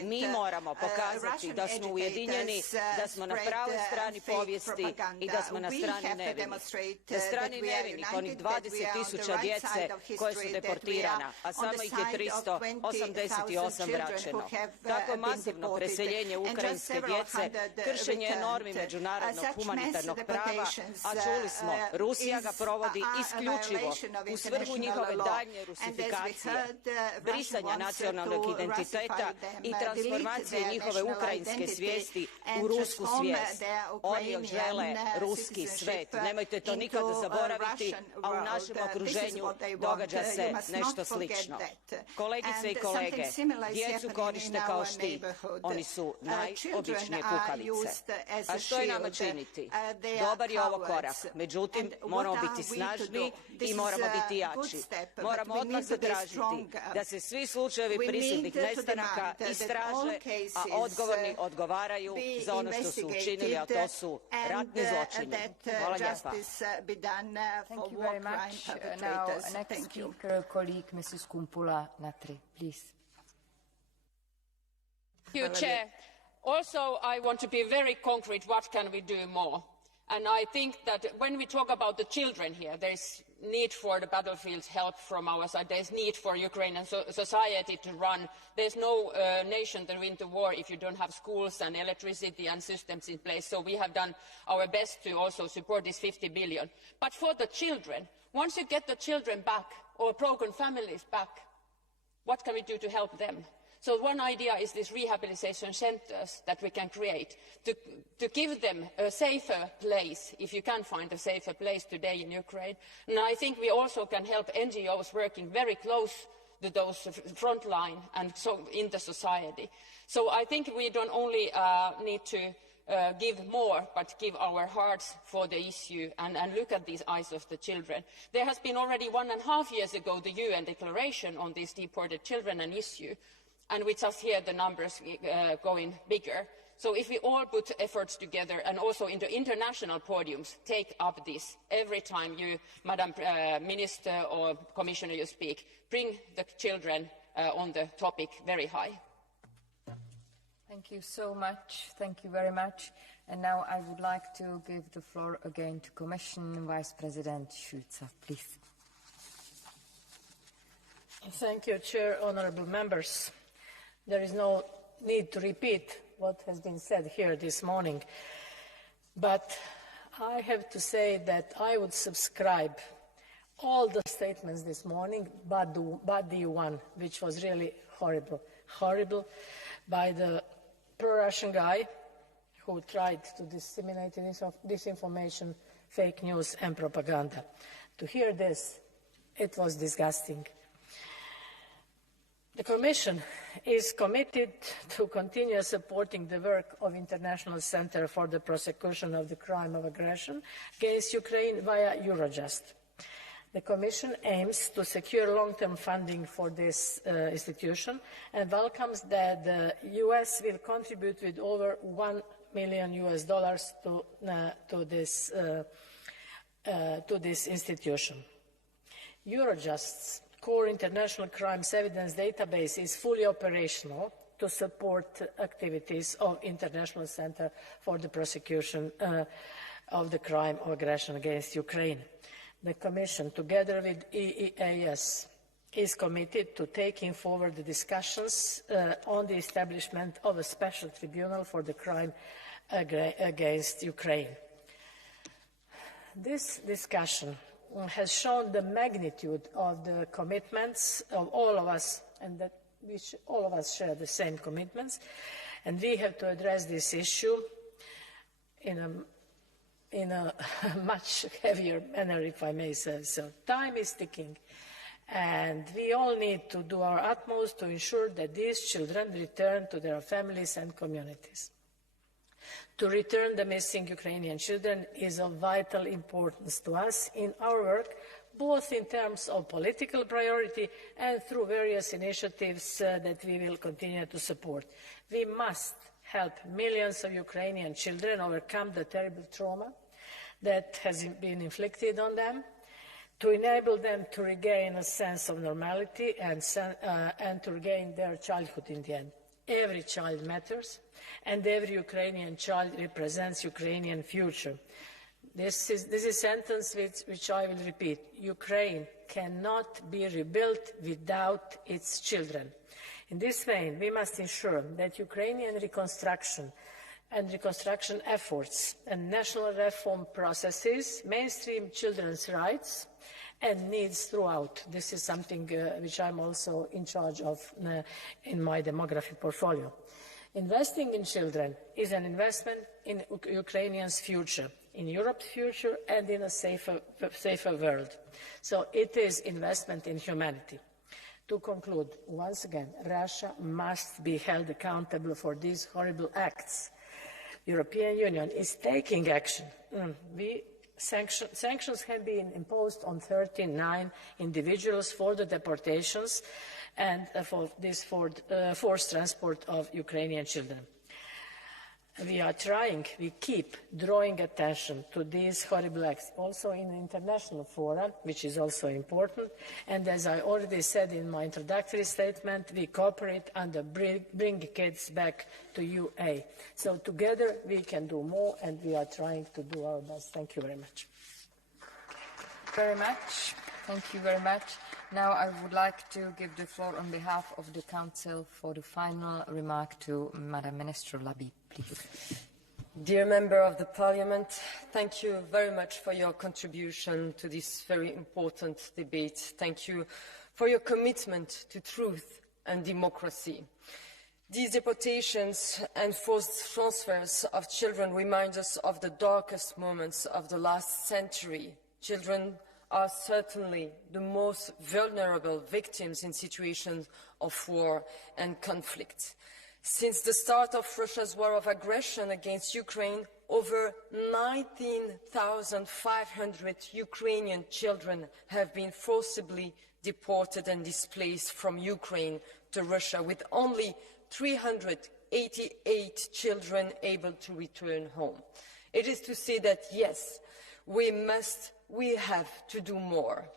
Mi moramo pokazati da smo ujedinjeni, da smo na pravoj strani povijesti I da smo na strani nevinih. Na strani nevinih onih 20.000 djece koje su deportirana, a samo ih je 388 vraćeno. Tako masivno preseljenje Ukrajinske djece, kršenje normi međunarodnog humanitarnog prava, a čuli smo, Rusija ga provodi isključivo u svrhu njihove daljnje rusifikacije, brisanja nacionalnog identiteta I transformacije njihove ukrajinske svijesti u rusku svijest. Oni žele ruski svet. Nemojte to nikada zaboraviti, a u našem okruženju događa se nešto slično. Kolegice I kolege, djecu koriste kao štit. Oni su najobičnije kukavice. A što je nama činiti? Dobar je ovo korak. Međutim, moramo biti snažni I moramo biti jači. Moramo odmah zatražiti da se svi slučajevi prisilnih nestanaka istraže, a odgovorni odgovaraju za ono što su učinili, a to su ratni zločini. Hvala lijepa. Thank you very much. Now, next speaker, colleague Mrs. Kumpula-Natri, please. Thank you, Chair. Also, I want to be very concrete, what can we do more? And I think that when we talk about the children here, there is need for the battlefield help from our side. There is need for Ukrainian society to run. There is no nation that wins the war if you don't have schools and electricity and systems in place. So we have done our best to also support this 50 billion. But for the children, once you get the children back or broken families back, what can we do to help them? So one idea is these rehabilitation centres that we can create to give them a safer place, if you can find a safer place today in Ukraine. And I think we also can help NGOs working very close to those front line and so in the society. So I think we don't only need to give more, but give our hearts for the issue and look at these eyes of the children. There has been already 1.5 years ago the UN declaration on these deported children an issue. And we just hear the numbers going bigger. So if we all put efforts together and also in the international podiums take up this, every time you, Madam Minister or Commissioner, you speak, bring the children on the topic very high. Thank you so much. Thank you very much. And now I would like to give the floor again to Commission Vice President Šuica, please. Thank you, Chair, honourable members. There is no need to repeat what has been said here this morning, but I have to say that I would subscribe all the statements this morning, but the one which was really horrible, by the pro-Russian guy who tried to disseminate disinformation, fake news and propaganda. To hear this, it was disgusting. The Commission is committed to continue supporting the work of International Centre for the Prosecution of the Crime of Aggression against Ukraine via Eurojust. The Commission aims to secure long-term funding for this institution and welcomes that the US will contribute with over $1 million to this institution. Eurojust's core international crimes evidence database is fully operational to support activities of International Center for the Prosecution of the Crime of Aggression against Ukraine. The Commission, together with EEAS, is committed to taking forward the discussions on the establishment of a special tribunal for the crime against Ukraine. This discussion has shown the magnitude of the commitments of all of us, and that all of us share the same commitments, and we have to address this issue in a much heavier manner, if I may say so. Time is ticking, and we all need to do our utmost to ensure that these children return to their families and communities. To return the missing Ukrainian children is of vital importance to us in our work, both in terms of political priority and through various initiatives that we will continue to support. We must help millions of Ukrainian children overcome the terrible trauma that has been inflicted on them, to enable them to regain a sense of normality and to regain their childhood in the end. Every child matters, and every Ukrainian child represents Ukrainian future. This is a sentence which I will repeat. Ukraine cannot be rebuilt without its children. In this vein, we must ensure that Ukrainian reconstruction and reconstruction efforts and national reform processes mainstream children's rights and needs throughout. This is something which I'm also in charge of in my demography portfolio. Investing in children is an investment in Ukrainians' future, in Europe's future, and in a safer world. So it is investment in humanity. To conclude, once again, Russia must be held accountable for these horrible acts. The European Union is taking action. Sanctions have been imposed on 39 individuals for the deportations and for this forced transport of Ukrainian children. We keep drawing attention to these horrible acts, also in the international fora, which is also important. And as I already said in my introductory statement, we cooperate under Bring Kids Back to UA. So together we can do more, and we are trying to do our best. Thank you very much. Very much. Thank you very much. Now I would like to give the floor on behalf of the Council for the final remark to Madam Minister Labi, please. Dear Member of the Parliament, thank you very much for your contribution to this very important debate. Thank you for your commitment to truth and democracy. These deportations and forced transfers of children remind us of the darkest moments of the last century. Children are certainly the most vulnerable victims in situations of war and conflict. Since the start of Russia's war of aggression against Ukraine, over 19,500 Ukrainian children have been forcibly deported and displaced from Ukraine to Russia, with only 388 children able to return home. It is to say that, yes, we have to do more.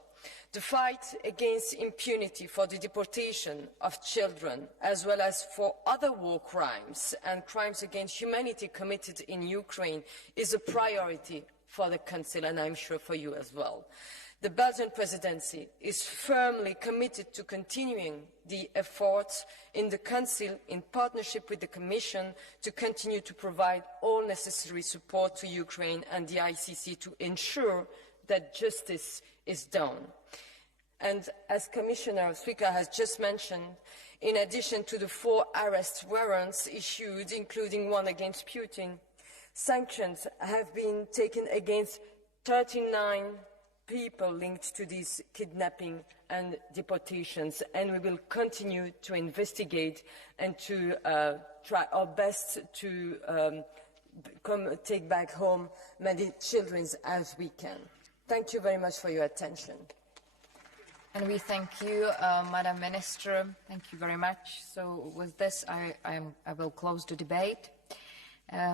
The fight against impunity for the deportation of children, as well as for other war crimes and crimes against humanity committed in Ukraine, is a priority for the Council, and I'm sure for you as well. The Belgian presidency is firmly committed to continuing the efforts in the Council, in partnership with the Commission, to continue to provide all necessary support to Ukraine and the ICC to ensure that justice is done. And as Commissioner Suica has just mentioned, in addition to the 4 arrest warrants issued, including one against Putin, sanctions have been taken against 39 people linked to these kidnapping and deportations, and we will continue to investigate and to try our best to take back home many children as we can. Thank you very much for your attention. And we thank you, Madam Minister. Thank you very much. So with this, I will close the debate.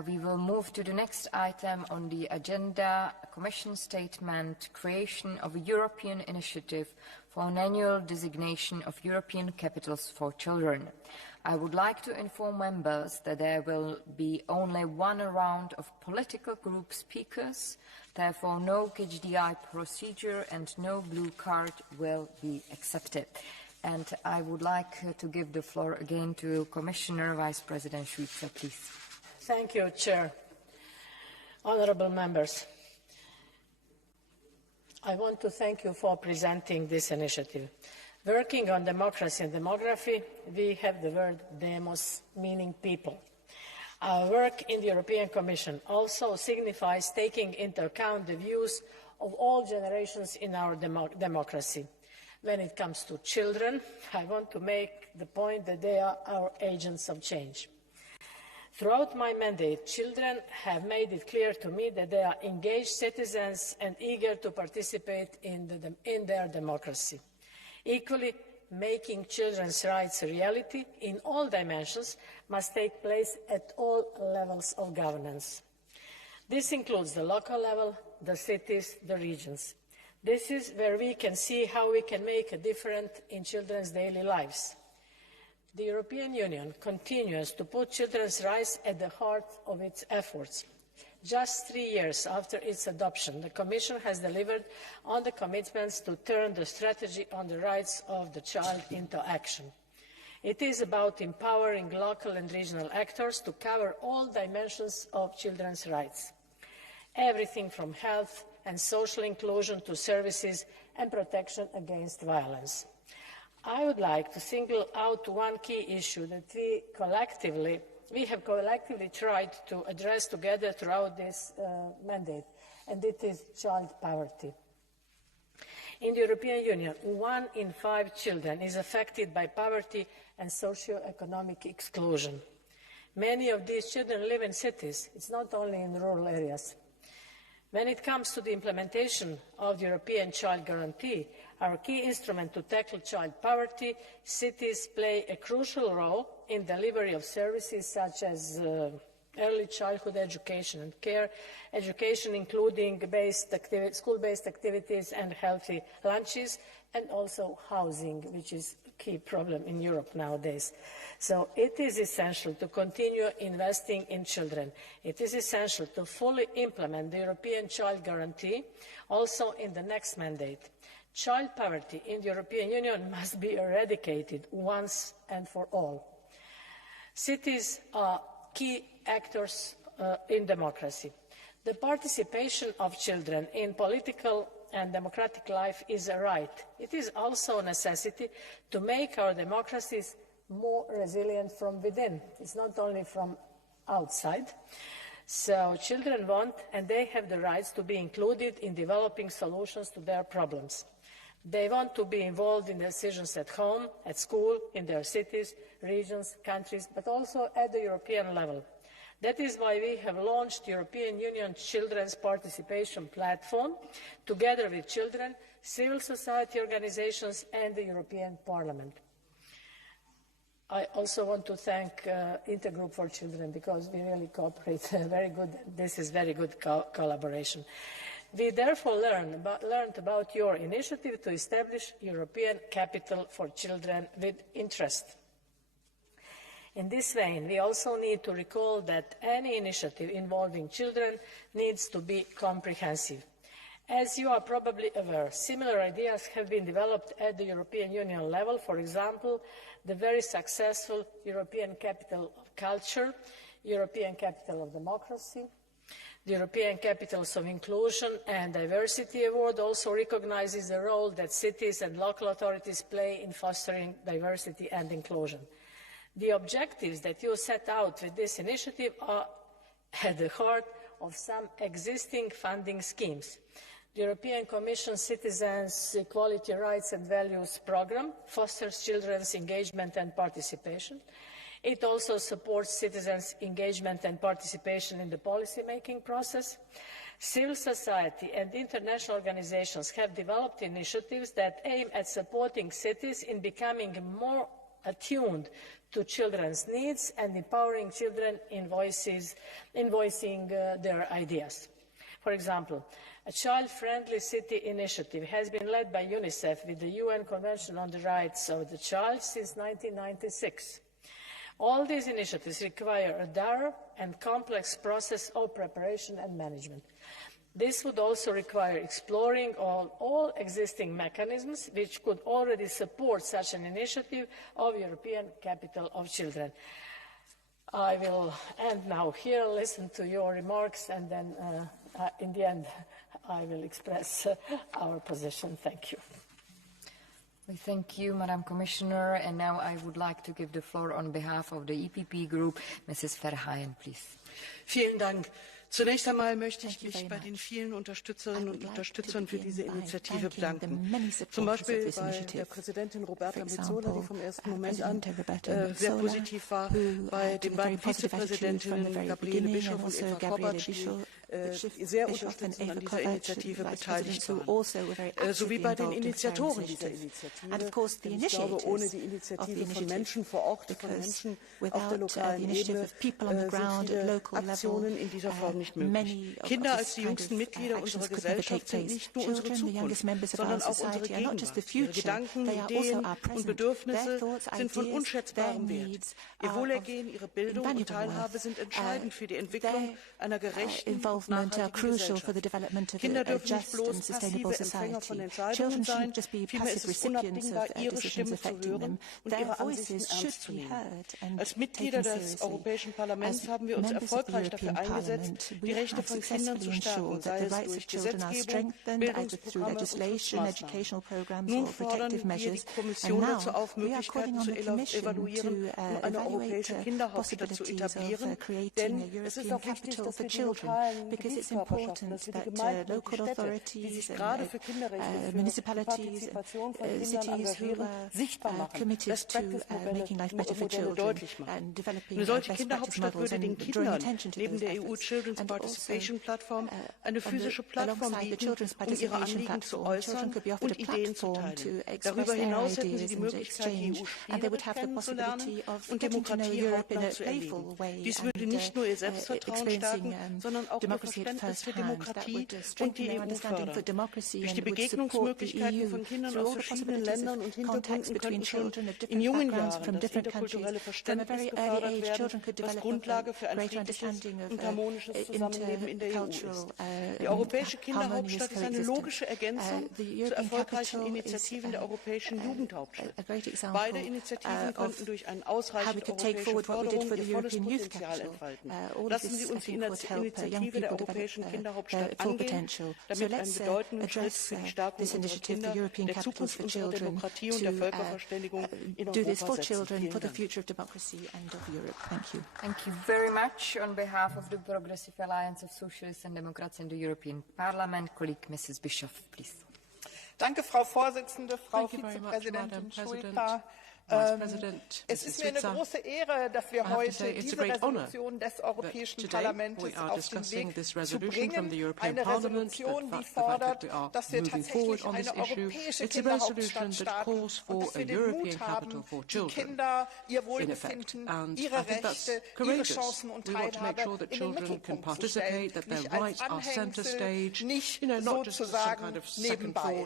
We will move to the next item on the agenda, Commission Statement, Creation of a European Initiative for an Annual Designation of European Capitals for Children. I would like to inform members that there will be only one round of political group speakers, therefore no KHDI procedure and no blue card will be accepted. And I would like to give the floor again to Commissioner Vice President Šuica, please. Thank you, Chair. Honourable members, I want to thank you for presenting this initiative. Working on democracy and demography, we have the word demos, meaning people. Our work in the European Commission also signifies taking into account the views of all generations in our democracy. When it comes to children, I want to make the point that they are our agents of change. Throughout my mandate, children have made it clear to me that they are engaged citizens and eager to participate in their democracy. Equally, making children's rights a reality in all dimensions must take place at all levels of governance. This includes the local level, the cities, the regions. This is where we can see how we can make a difference in children's daily lives. The European Union continues to put children's rights at the heart of its efforts. Just 3 years after its adoption, the Commission has delivered on the commitments to turn the strategy on the rights of the child into action. It is about empowering local and regional actors to cover all dimensions of children's rights, everything from health and social inclusion to services and protection against violence. I would like to single out one key issue that we have collectively tried to address together throughout this mandate, and it is child poverty. In the European Union, 1 in 5 children is affected by poverty and socio-economic exclusion. Many of these children live in cities. It's not only in rural areas. When it comes to the implementation of the European Child Guarantee, our key instrument to tackle child poverty, cities play a crucial role in delivery of services such as early childhood education and care, education including school-based activities and healthy lunches, and also housing, which is a key problem in Europe nowadays. So it is essential to continue investing in children. It is essential to fully implement the European Child Guarantee also in the next mandate. Child poverty in the European Union must be eradicated once and for all. Cities are key actors in democracy. The participation of children in political and democratic life is a right. It is also a necessity to make our democracies more resilient from within. It's not only from outside. So children want and they have the rights to be included in developing solutions to their problems. They want to be involved in decisions at home, at school, in their cities, regions, countries, but also at the European level. That is why we have launched the European Union Children's Participation Platform, together with children, civil society organisations and the European Parliament. I also want to thank Intergroup for Children because we really cooperate very good. This is very good collaboration. We therefore learned about your initiative to establish European Capital for Children with Interest. In this vein, we also need to recall that any initiative involving children needs to be comprehensive. As you are probably aware, similar ideas have been developed at the European Union level, for example, the very successful European Capital of Culture, European Capital of Democracy. The European Capitals of Inclusion and Diversity Award also recognises the role that cities and local authorities play in fostering diversity and inclusion. The objectives that you set out with this initiative are at the heart of some existing funding schemes. The European Commission Citizens' Equality, Rights and Values Programme fosters children's engagement and participation. It also supports citizens' engagement and participation in the policy-making process. Civil society and international organisations have developed initiatives that aim at supporting cities in becoming more attuned to children's needs and empowering children in voicing their ideas. For example, a child-friendly city initiative has been led by UNICEF with the UN Convention on the Rights of the Child since 1996. All these initiatives require a thorough and complex process of preparation and management. This would also require exploring all existing mechanisms which could already support such an initiative of European Capital of Children. I will end now here, listen to your remarks, and then in the end I will express our position. Thank you. We thank you, Madam Commissioner, and now I would like to give the floor on behalf of the EPP Group, Mrs. Verheyen, please. Vielen Dank. Zunächst einmal möchte ich mich bei den vielen Unterstützerinnen und Unterstützern für diese Initiative bedanken. Zum Beispiel bei der Präsidentin Roberta Metsola, die vom ersten Moment an sehr positiv war, bei den beiden Vizepräsidentinnen Gabriele Bischof und Eva Kovac, die sehr unterstützend an dieser Initiative beteiligt waren, sowie bei den Initiatoren dieser Initiative. Denn ich glaube, ohne die Initiative von Menschen vor Ort, von Menschen auf der lokalen Ebene, sind viele Aktionen in dieser Form nicht möglich. Kinder als die jüngsten Mitglieder unserer Gesellschaft sind nicht nur unsere Zukunft, sondern auch unsere Gegenwart. Ihre Gedanken, Ideen und Bedürfnisse sind von unschätzbarem Wert. Ihr Wohlergehen, ihre Bildung und Teilhabe sind entscheidend für die Entwicklung einer gerechten und nachhaltigen Gesellschaft. Kinder dürfen nicht bloß passive Empfänger von Entscheidungen sein, vielmehr ist es unabdingbar, ihre Stimme zu hören und ihre Ansichten ernst zu nehmen. Als Mitglieder des Europäischen Parlaments haben wir uns erfolgreich dafür eingesetzt, die Rechte von Kindern zu stärken, sei es durch Gesetzgebung, Bildungsprogramme und Schutzmaßnahmen. Nun fordern wir die Kommission dazu auf, Möglichkeiten zu evaluieren, um eine europäische Kinderhauptstadt zu etablieren, denn es ist auch wichtig, dass wir die lokalen Gebietskörperschaften, dass wir die Gemeinden und die Städte, die sich gerade für Kinderrechte, für die Partizipation von Kindern engagieren, sichtbar machen, Best-Practice-Modelle und Modelle deutlich machen. Eine solche Kinderhauptstadt würde den Kindern neben der EU-Children's Participation Plattform eine physische Plattform bieten, um ihre Anliegen zu äußern und Ideen zu teilen. Darüber hinaus hätten sie die Möglichkeit, die EU-Spielwelt kennenzulernen und Demokratie hautnah zu erleben. Dies würde nicht nur ihr Selbstvertrauen stärken, sondern auch ihr Verständnis für Demokratie und die EU fördern. Durch die Begegnungsmöglichkeiten von Kindern aus verschiedenen Ländern und Hintergründen könnten schon in jungen Jahren das interkulturelle Verständnis gefördert werden, was Grundlage für ein friedliches und harmonisches Zusammenleben in der EU ist. Die Europäische Kinderhauptstadt ist eine logische Ergänzung zu erfolgreichen Initiativen der Europäischen Jugendhauptstadt. Beide Initiativen könnten durch eine ausreichende europäische Förderung ihr volles Potenzial entfalten. Lassen Sie uns die Initiative der Europäischen Kinderhauptstadt angehen, damit ein bedeutender Schritt für die Stärkung unserer Kinder, der Zukunft unserer Demokratie und der Völkerverständigung in Europa setzen. Vielen Dank. Thank you very much. On behalf of the Progressive Alliance of Socialists and Democrats in the European Parliament, colleague Mrs. Bischoff, please. Danke, Frau Vorsitzende, Frau Vizepräsidentin Schulz. Es ist mir eine große Ehre, dass wir heute diese Resolution des Europäischen Parlaments auf den Weg zu bringen. Eine Resolution, die fordert, dass wir tatsächlich eine europäische Kinderhauptstadt starten und dass wir den Mut haben, die Kinder, ihr Wohlbefinden, ihre Rechte, ihre Chancen und Teilhabe in den Mittelpunkt zu stellen. Nicht als Anhängsel, nicht sozusagen nebenbei.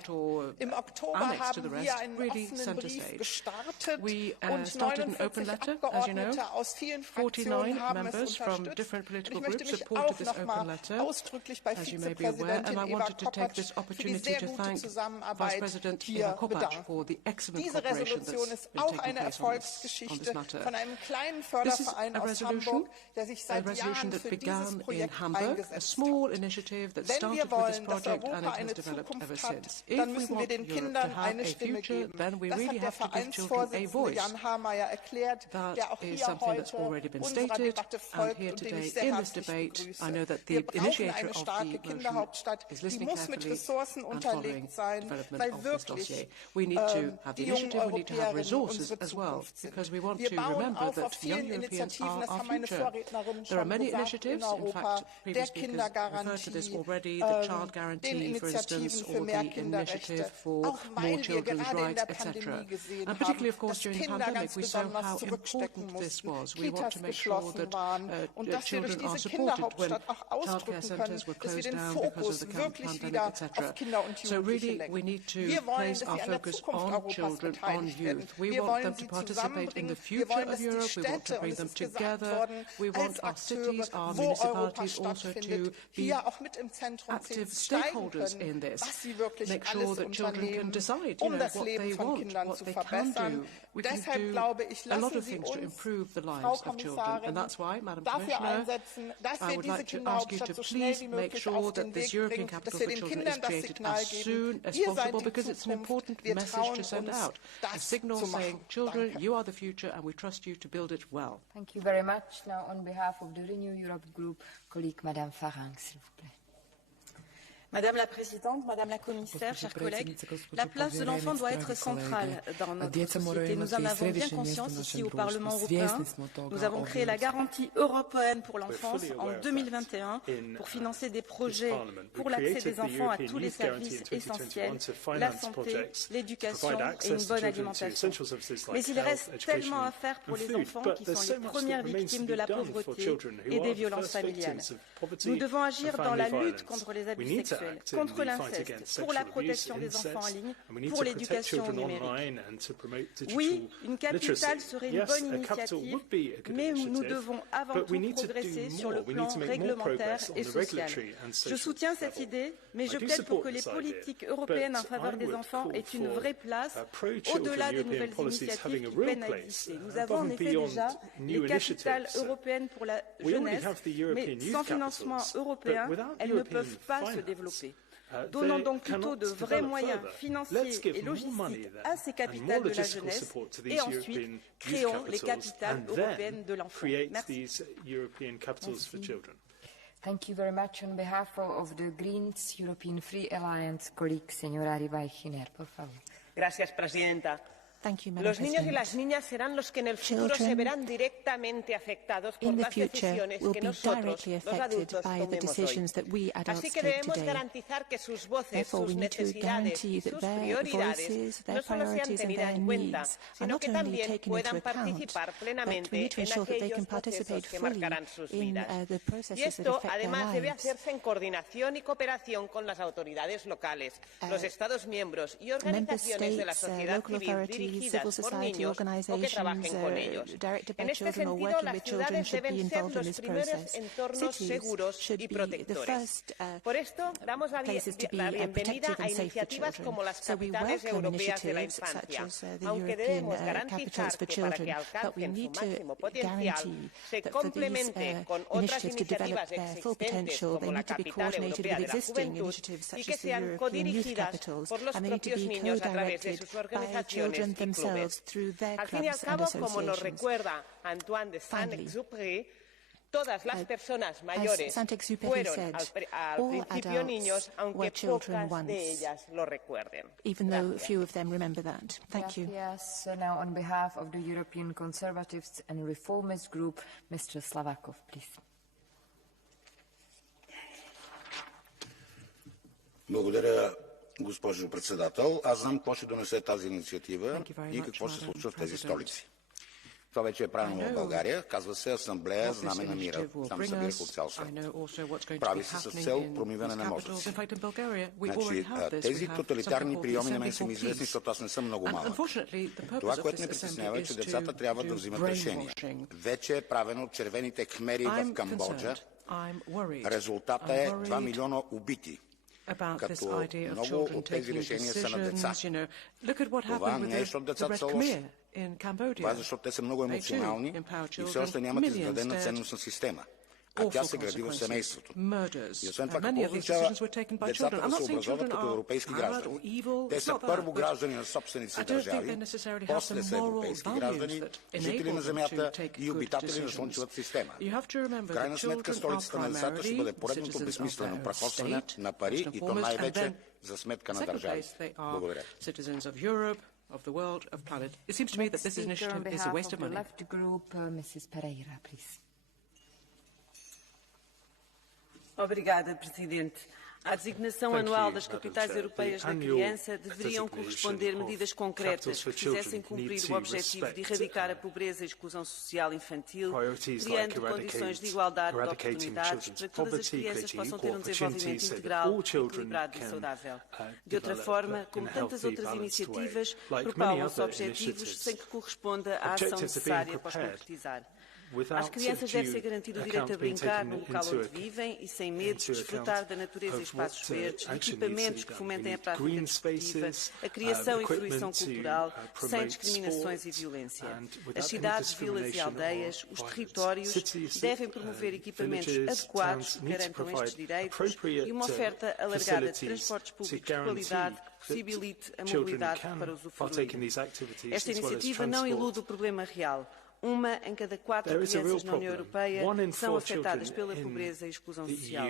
Im Oktober haben wir einen offenen Brief gestartet. We started an open letter, as you know. 49 members from different political groups supported this open letter, as you may be aware, and I wanted to take this opportunity to thank Vice President Eva Kopac for the excellent cooperation that's been taking place on this matter. This is a resolution that began in Hamburg, a small initiative that started with this project and it has developed ever since. If we want Europe to have a future, then we really have to give children a voice. That is something that's already been stated, and here today in this debate, I know that the initiator of the motion is listening carefully and following development of this dossier. We need to have the initiative, we need to have resources as well, because we want to remember that young Europeans are our future. There are many initiatives, in fact, previous speakers referred to this already, the child guarantee, for instance, or the initiative for more children's rights, etc. And particularly, of course, course, during the pandemic, we saw how important this was. We want to make sure that children are supported when childcare centres were closed down because of the pandemic, etc. So really, we need to place our focus on children, on youth. We want them to participate in the future of Europe. We want to bring them together. We want our cities, our municipalities also to be active stakeholders in this. Make sure that children can decide, what they want, what they can do. We can do a lot of things to improve the lives of children. And that's why, Madam Commissioner, I would like to ask you to please make sure that this European Capital for Children is created as soon as possible, because it's an important message to send out. A signal saying, children, you are the future and we trust you to build it well. Thank you very much. Now, on behalf of the Renew Europe Group, colleague Madame Farang, s'il vous plaît. Madame la Présidente, Madame la Commissaire, chers collègues, la place de l'enfant doit être centrale dans notre société. Nous en avons bien conscience ici au Parlement européen. Nous avons créé la garantie européenne pour l'enfance en 2021 pour financer des projets pour l'accès des enfants à tous les services essentiels, la santé, l'éducation et une bonne alimentation. Mais il reste tellement à faire pour les enfants qui sont les premières victimes de la pauvreté et des violences familiales. Nous devons agir dans la lutte contre les abus sexuels, contre l'inceste, pour la protection des enfants en ligne, pour l'éducation au numérique. Oui, une capitale serait une bonne initiative, mais nous devons avant tout progresser sur le plan réglementaire et social. Je soutiens cette idée, mais je plaide pour que les politiques européennes en faveur des enfants aient une vraie place, au-delà des nouvelles initiatives qui peinent à exister. Nous avons en effet déjà les capitales européennes pour la jeunesse, mais sans financement européen, elles ne peuvent pas se développer. Donnons donc plutôt de vrais moyens financiers et logistiques à ces capitales de la jeunesse et ensuite créons les capitales européennes de l'enfant. Merci. Thank you very much. On behalf of the Greens European Free Alliance, colleague señora Ribay-Giner, por favor. Gracias, Presidenta. Los niños y las niñas serán los que en el futuro se verán directamente afectados por las decisiones que nosotros, los adultos, tomemos hoy. Así que debemos garantizar que sus voces, sus necesidades y sus prioridades no solo sean tenidas en cuenta, sino que también puedan participar plenamente en aquellos procesos que marcarán sus vidas. Y esto, además, debe hacerse en coordinación y cooperación con las autoridades locales, los Estados miembros y organizaciones de la sociedad civil civil society organizations directed by children or working with children should be involved in this process. Cities should be the first places to be protective and safe for children. So we welcome initiatives such as the European Capitals for Children, but we need to guarantee that for these initiatives to develop their full potential, they need to be coordinated with existing initiatives such as the European Youth Capitals, and they need to be co-directed by children themselves through their clubs and associations. Finally, todas las personas mayores fueron al principio niños, aunque pocas de ellas lo recuerden. Even though few of them remember that. Thank you. Yes, now on behalf of the European Conservatives and Reformist Group, Mr. Slavakov, please. Благодаря, госпожо председател. Аз знам какво ще донесе тази инициатива и какво се случва в тези столици. Това вече е правено в България. Казва се Асамблея Знаме на мира. Там събираха от цял свят. Прави се с цел промиване на мозъци. Значи, тези тоталитарни приеми на мен са ми известни, защото аз не съм много малък. Това, което ме притеснява е, че децата трябва да взимат решения. Вече е правено от червените кхмери в Камбоджа. Резултата е 2 милиона убити. Като много от тези решения са на деца. Това не е, защото децата са лоши. Това е, защото те са много емоционални и все още нямат изградена ценностна система. А тя се гради в семейството. И освен това, какво означава децата да се образоват като европейски граждани? Те са първо граждани на собствените си държави, после са европейски граждани, жители на земята и обитатели на слънчевата система. В крайна сметка, столицата на децата ще бъде поредното безсмислено прахосване на пари и то най-вече за сметка на държавите. Благодаря. Of the world, of planet. It seems to me that this initiative is a waste of money. Left group, Mrs. Pereira, please. Obrigada, Presidente. À designação anual das capitais europeias da criança deveriam corresponder medidas concretas que fizessem cumprir o objetivo de erradicar a pobreza e exclusão social infantil, criando condições de igualdade de oportunidades para que todas as crianças possam ter um desenvolvimento integral, equilibrado e saudável. De outra forma, como tantas outras iniciativas, propagam-se objetivos sem que corresponda a ação necessária para os concretizar. Às crianças deve ser garantido o direito a brincar no local onde vivem e, sem medo, desfrutar da natureza e espaços verdes, equipamentos que fomentem a prática desportiva, a criação e fruição cultural, sem discriminações e violência. As cidades, vilas e aldeias, os territórios, devem promover equipamentos adequados que garantam estes direitos e uma oferta alargada de transportes públicos de qualidade que possibilite a mobilidade para usufruir. Esta iniciativa não elude o problema real. Uma em cada 4 crianças na União Europeia são afetadas pela pobreza e exclusão social.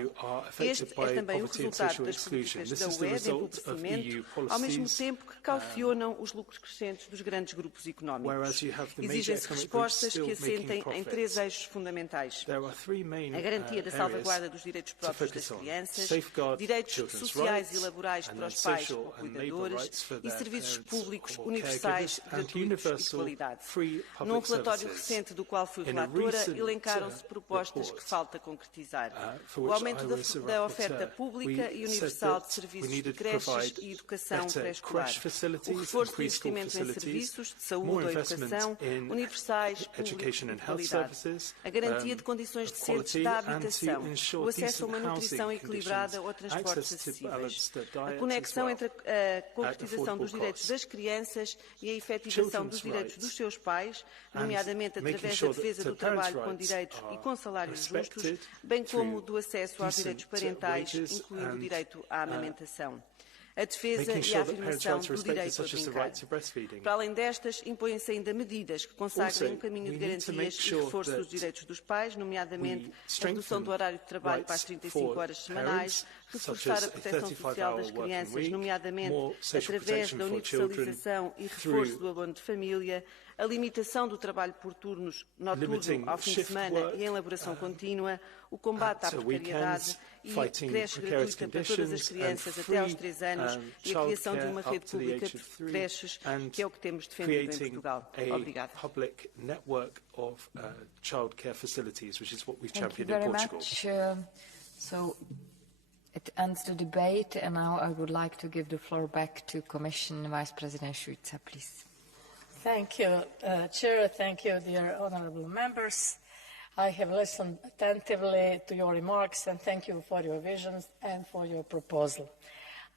Este é também o resultado das políticas da UE de empobrecimento, ao mesmo tempo que caucionam os lucros crescentes dos grandes grupos económicos. Exigem-se respostas que assentem em 3 eixos fundamentais: a garantia da salvaguarda dos direitos próprios das crianças, direitos sociais e laborais para os pais ou cuidadores e serviços públicos universais, gratuitos e de qualidade. Num relatório recente do qual fui relatora, elencaram-se propostas que falta concretizar. O aumento da oferta pública e universal de serviços de creches e educação pré-escolar. O reforço do investimento em serviços de saúde ou educação universais, públicos e de qualidade. A garantia de condições decentes da habitação. O acesso a uma nutrição equilibrada ou a transportes acessíveis. A conexão entre a concretização dos direitos das crianças e a efetivação dos direitos dos seus pais, nomeadamente através da defesa do trabalho com direitos e com salários justos, bem como do acesso aos direitos parentais, incluindo o direito à amamentação. A defesa e a afirmação do direito a brincar. Para além destas, impõem-se ainda medidas que consagrem um caminho de garantias e reforço dos direitos dos pais, nomeadamente a redução do horário de trabalho para as 35 horas semanais, reforçar a proteção social das crianças, nomeadamente através da universalização e reforço do abono de família, a limitação do trabalho por turnos noturno ao fim de semana e em elaboração contínua, o combate à precariedade e creche gratuita para todas as crianças até aos 3 anos e a criação de uma rede pública de creches, que é o que temos defendido em Portugal. Obrigada. It ends the debate, and now I would like to give the floor back to Commission Vice President Šuica, please. Thank you, Chair. Thank you, dear honourable members. I have listened attentively to your remarks, and thank you for your visions and for your proposal.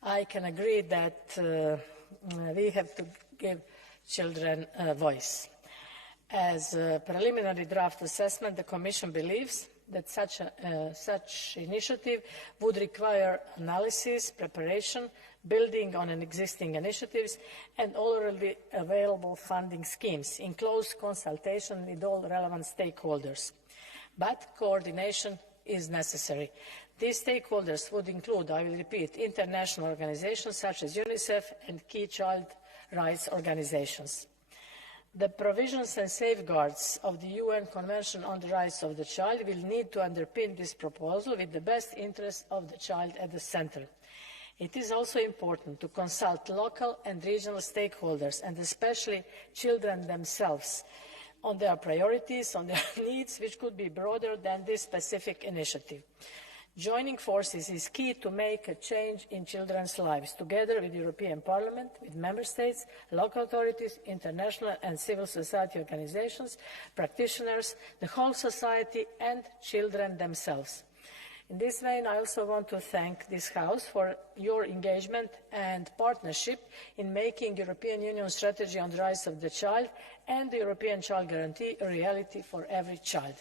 I can agree that we have to give children a voice. As a preliminary draft assessment, the Commission believes that such initiative would require analysis, preparation, building on existing initiatives and already available funding schemes in close consultation with all relevant stakeholders. But coordination is necessary. These stakeholders would include, I will repeat, international organizations such as UNICEF and key child rights organizations. The provisions and safeguards of the UN Convention on the Rights of the Child will need to underpin this proposal with the best interests of the child at the centre. It is also important to consult local and regional stakeholders, and especially children themselves, on their priorities, on their needs, which could be broader than this specific initiative. Joining forces is key to make a change in children's lives, together with the European Parliament, with Member States, local authorities, international and civil society organizations, practitioners, the whole society and children themselves. In this vein, I also want to thank this House for your engagement and partnership in making the European Union strategy on the rights of the child and the European Child Guarantee a reality for every child.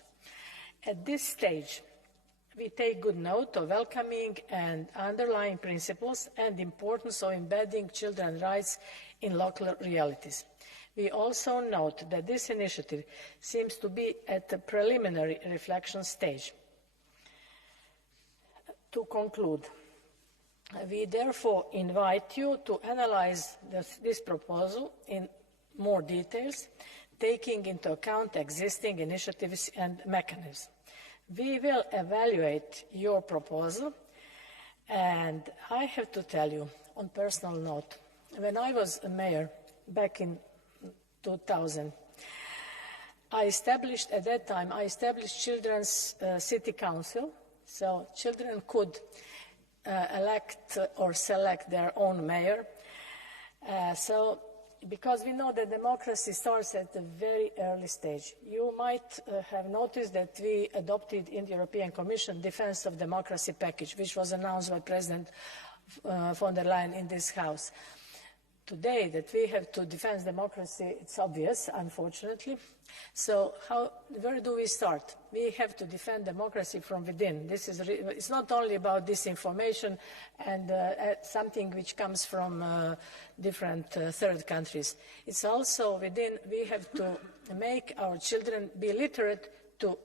At this stage, we take good note of welcoming and underlying principles and the importance of embedding children's rights in local realities. We also note that this initiative seems to be at the preliminary reflection stage. To conclude, we therefore invite you to analyse this proposal in more details, taking into account existing initiatives and mechanisms. We will evaluate your proposal And I have to tell you, on personal note, when I was a mayor back in 2000, at that time, I established Children's City Council, so children could elect or select their own mayor. Because we know that democracy starts at a very early stage. You might have noticed that we adopted in the European Commission Defense of Democracy package, which was announced by President von der Leyen in this House. Today, that we have to defend democracy, it's obvious, unfortunately. So where do we start? We have to defend democracy from within. It's not only about disinformation and something which comes from different third countries. It's also within, we have to make our children be literate to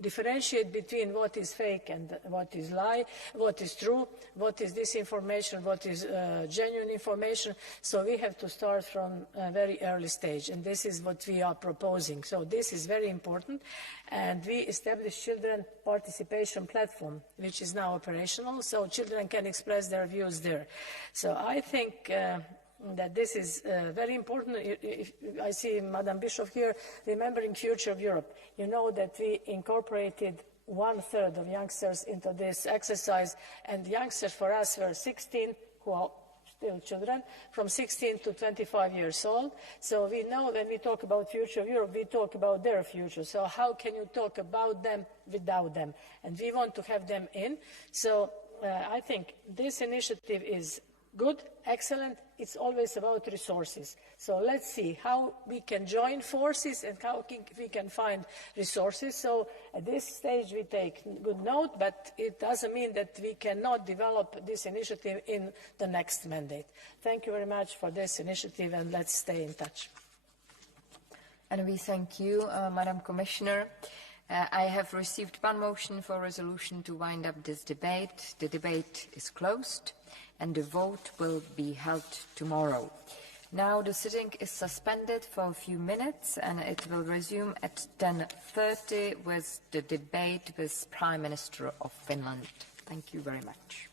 differentiate between what is fake and what is lie, what is true, what is disinformation, what is genuine information. So we have to start from a very early stage, and this is what we are proposing. So this is very important, and we established Children Participation Platform, which is now operational, so children can express their views there. So I think that this is very important. If I see Madam Bishop here, remembering Future of Europe. You know that we incorporated 1/3 of youngsters into this exercise, and youngsters for us were 16, who are still children, from 16 to 25 years old. So we know when we talk about Future of Europe, we talk about their future. So how can you talk about them without them? And we want to have them in. So I think this initiative is good, excellent. It's always about resources. So let's see how we can join forces and how we can find resources. So at this stage we take good note, but it doesn't mean that we cannot develop this initiative in the next mandate. Thank you very much for this initiative, and let's stay in touch. And we thank you, Madam Commissioner. I have received one motion for resolution to wind up this debate. The debate is closed, and the vote will be held tomorrow. Now the sitting is suspended for a few minutes, and it will resume at 10:30 with the debate with Prime Minister of Finland. Thank you very much.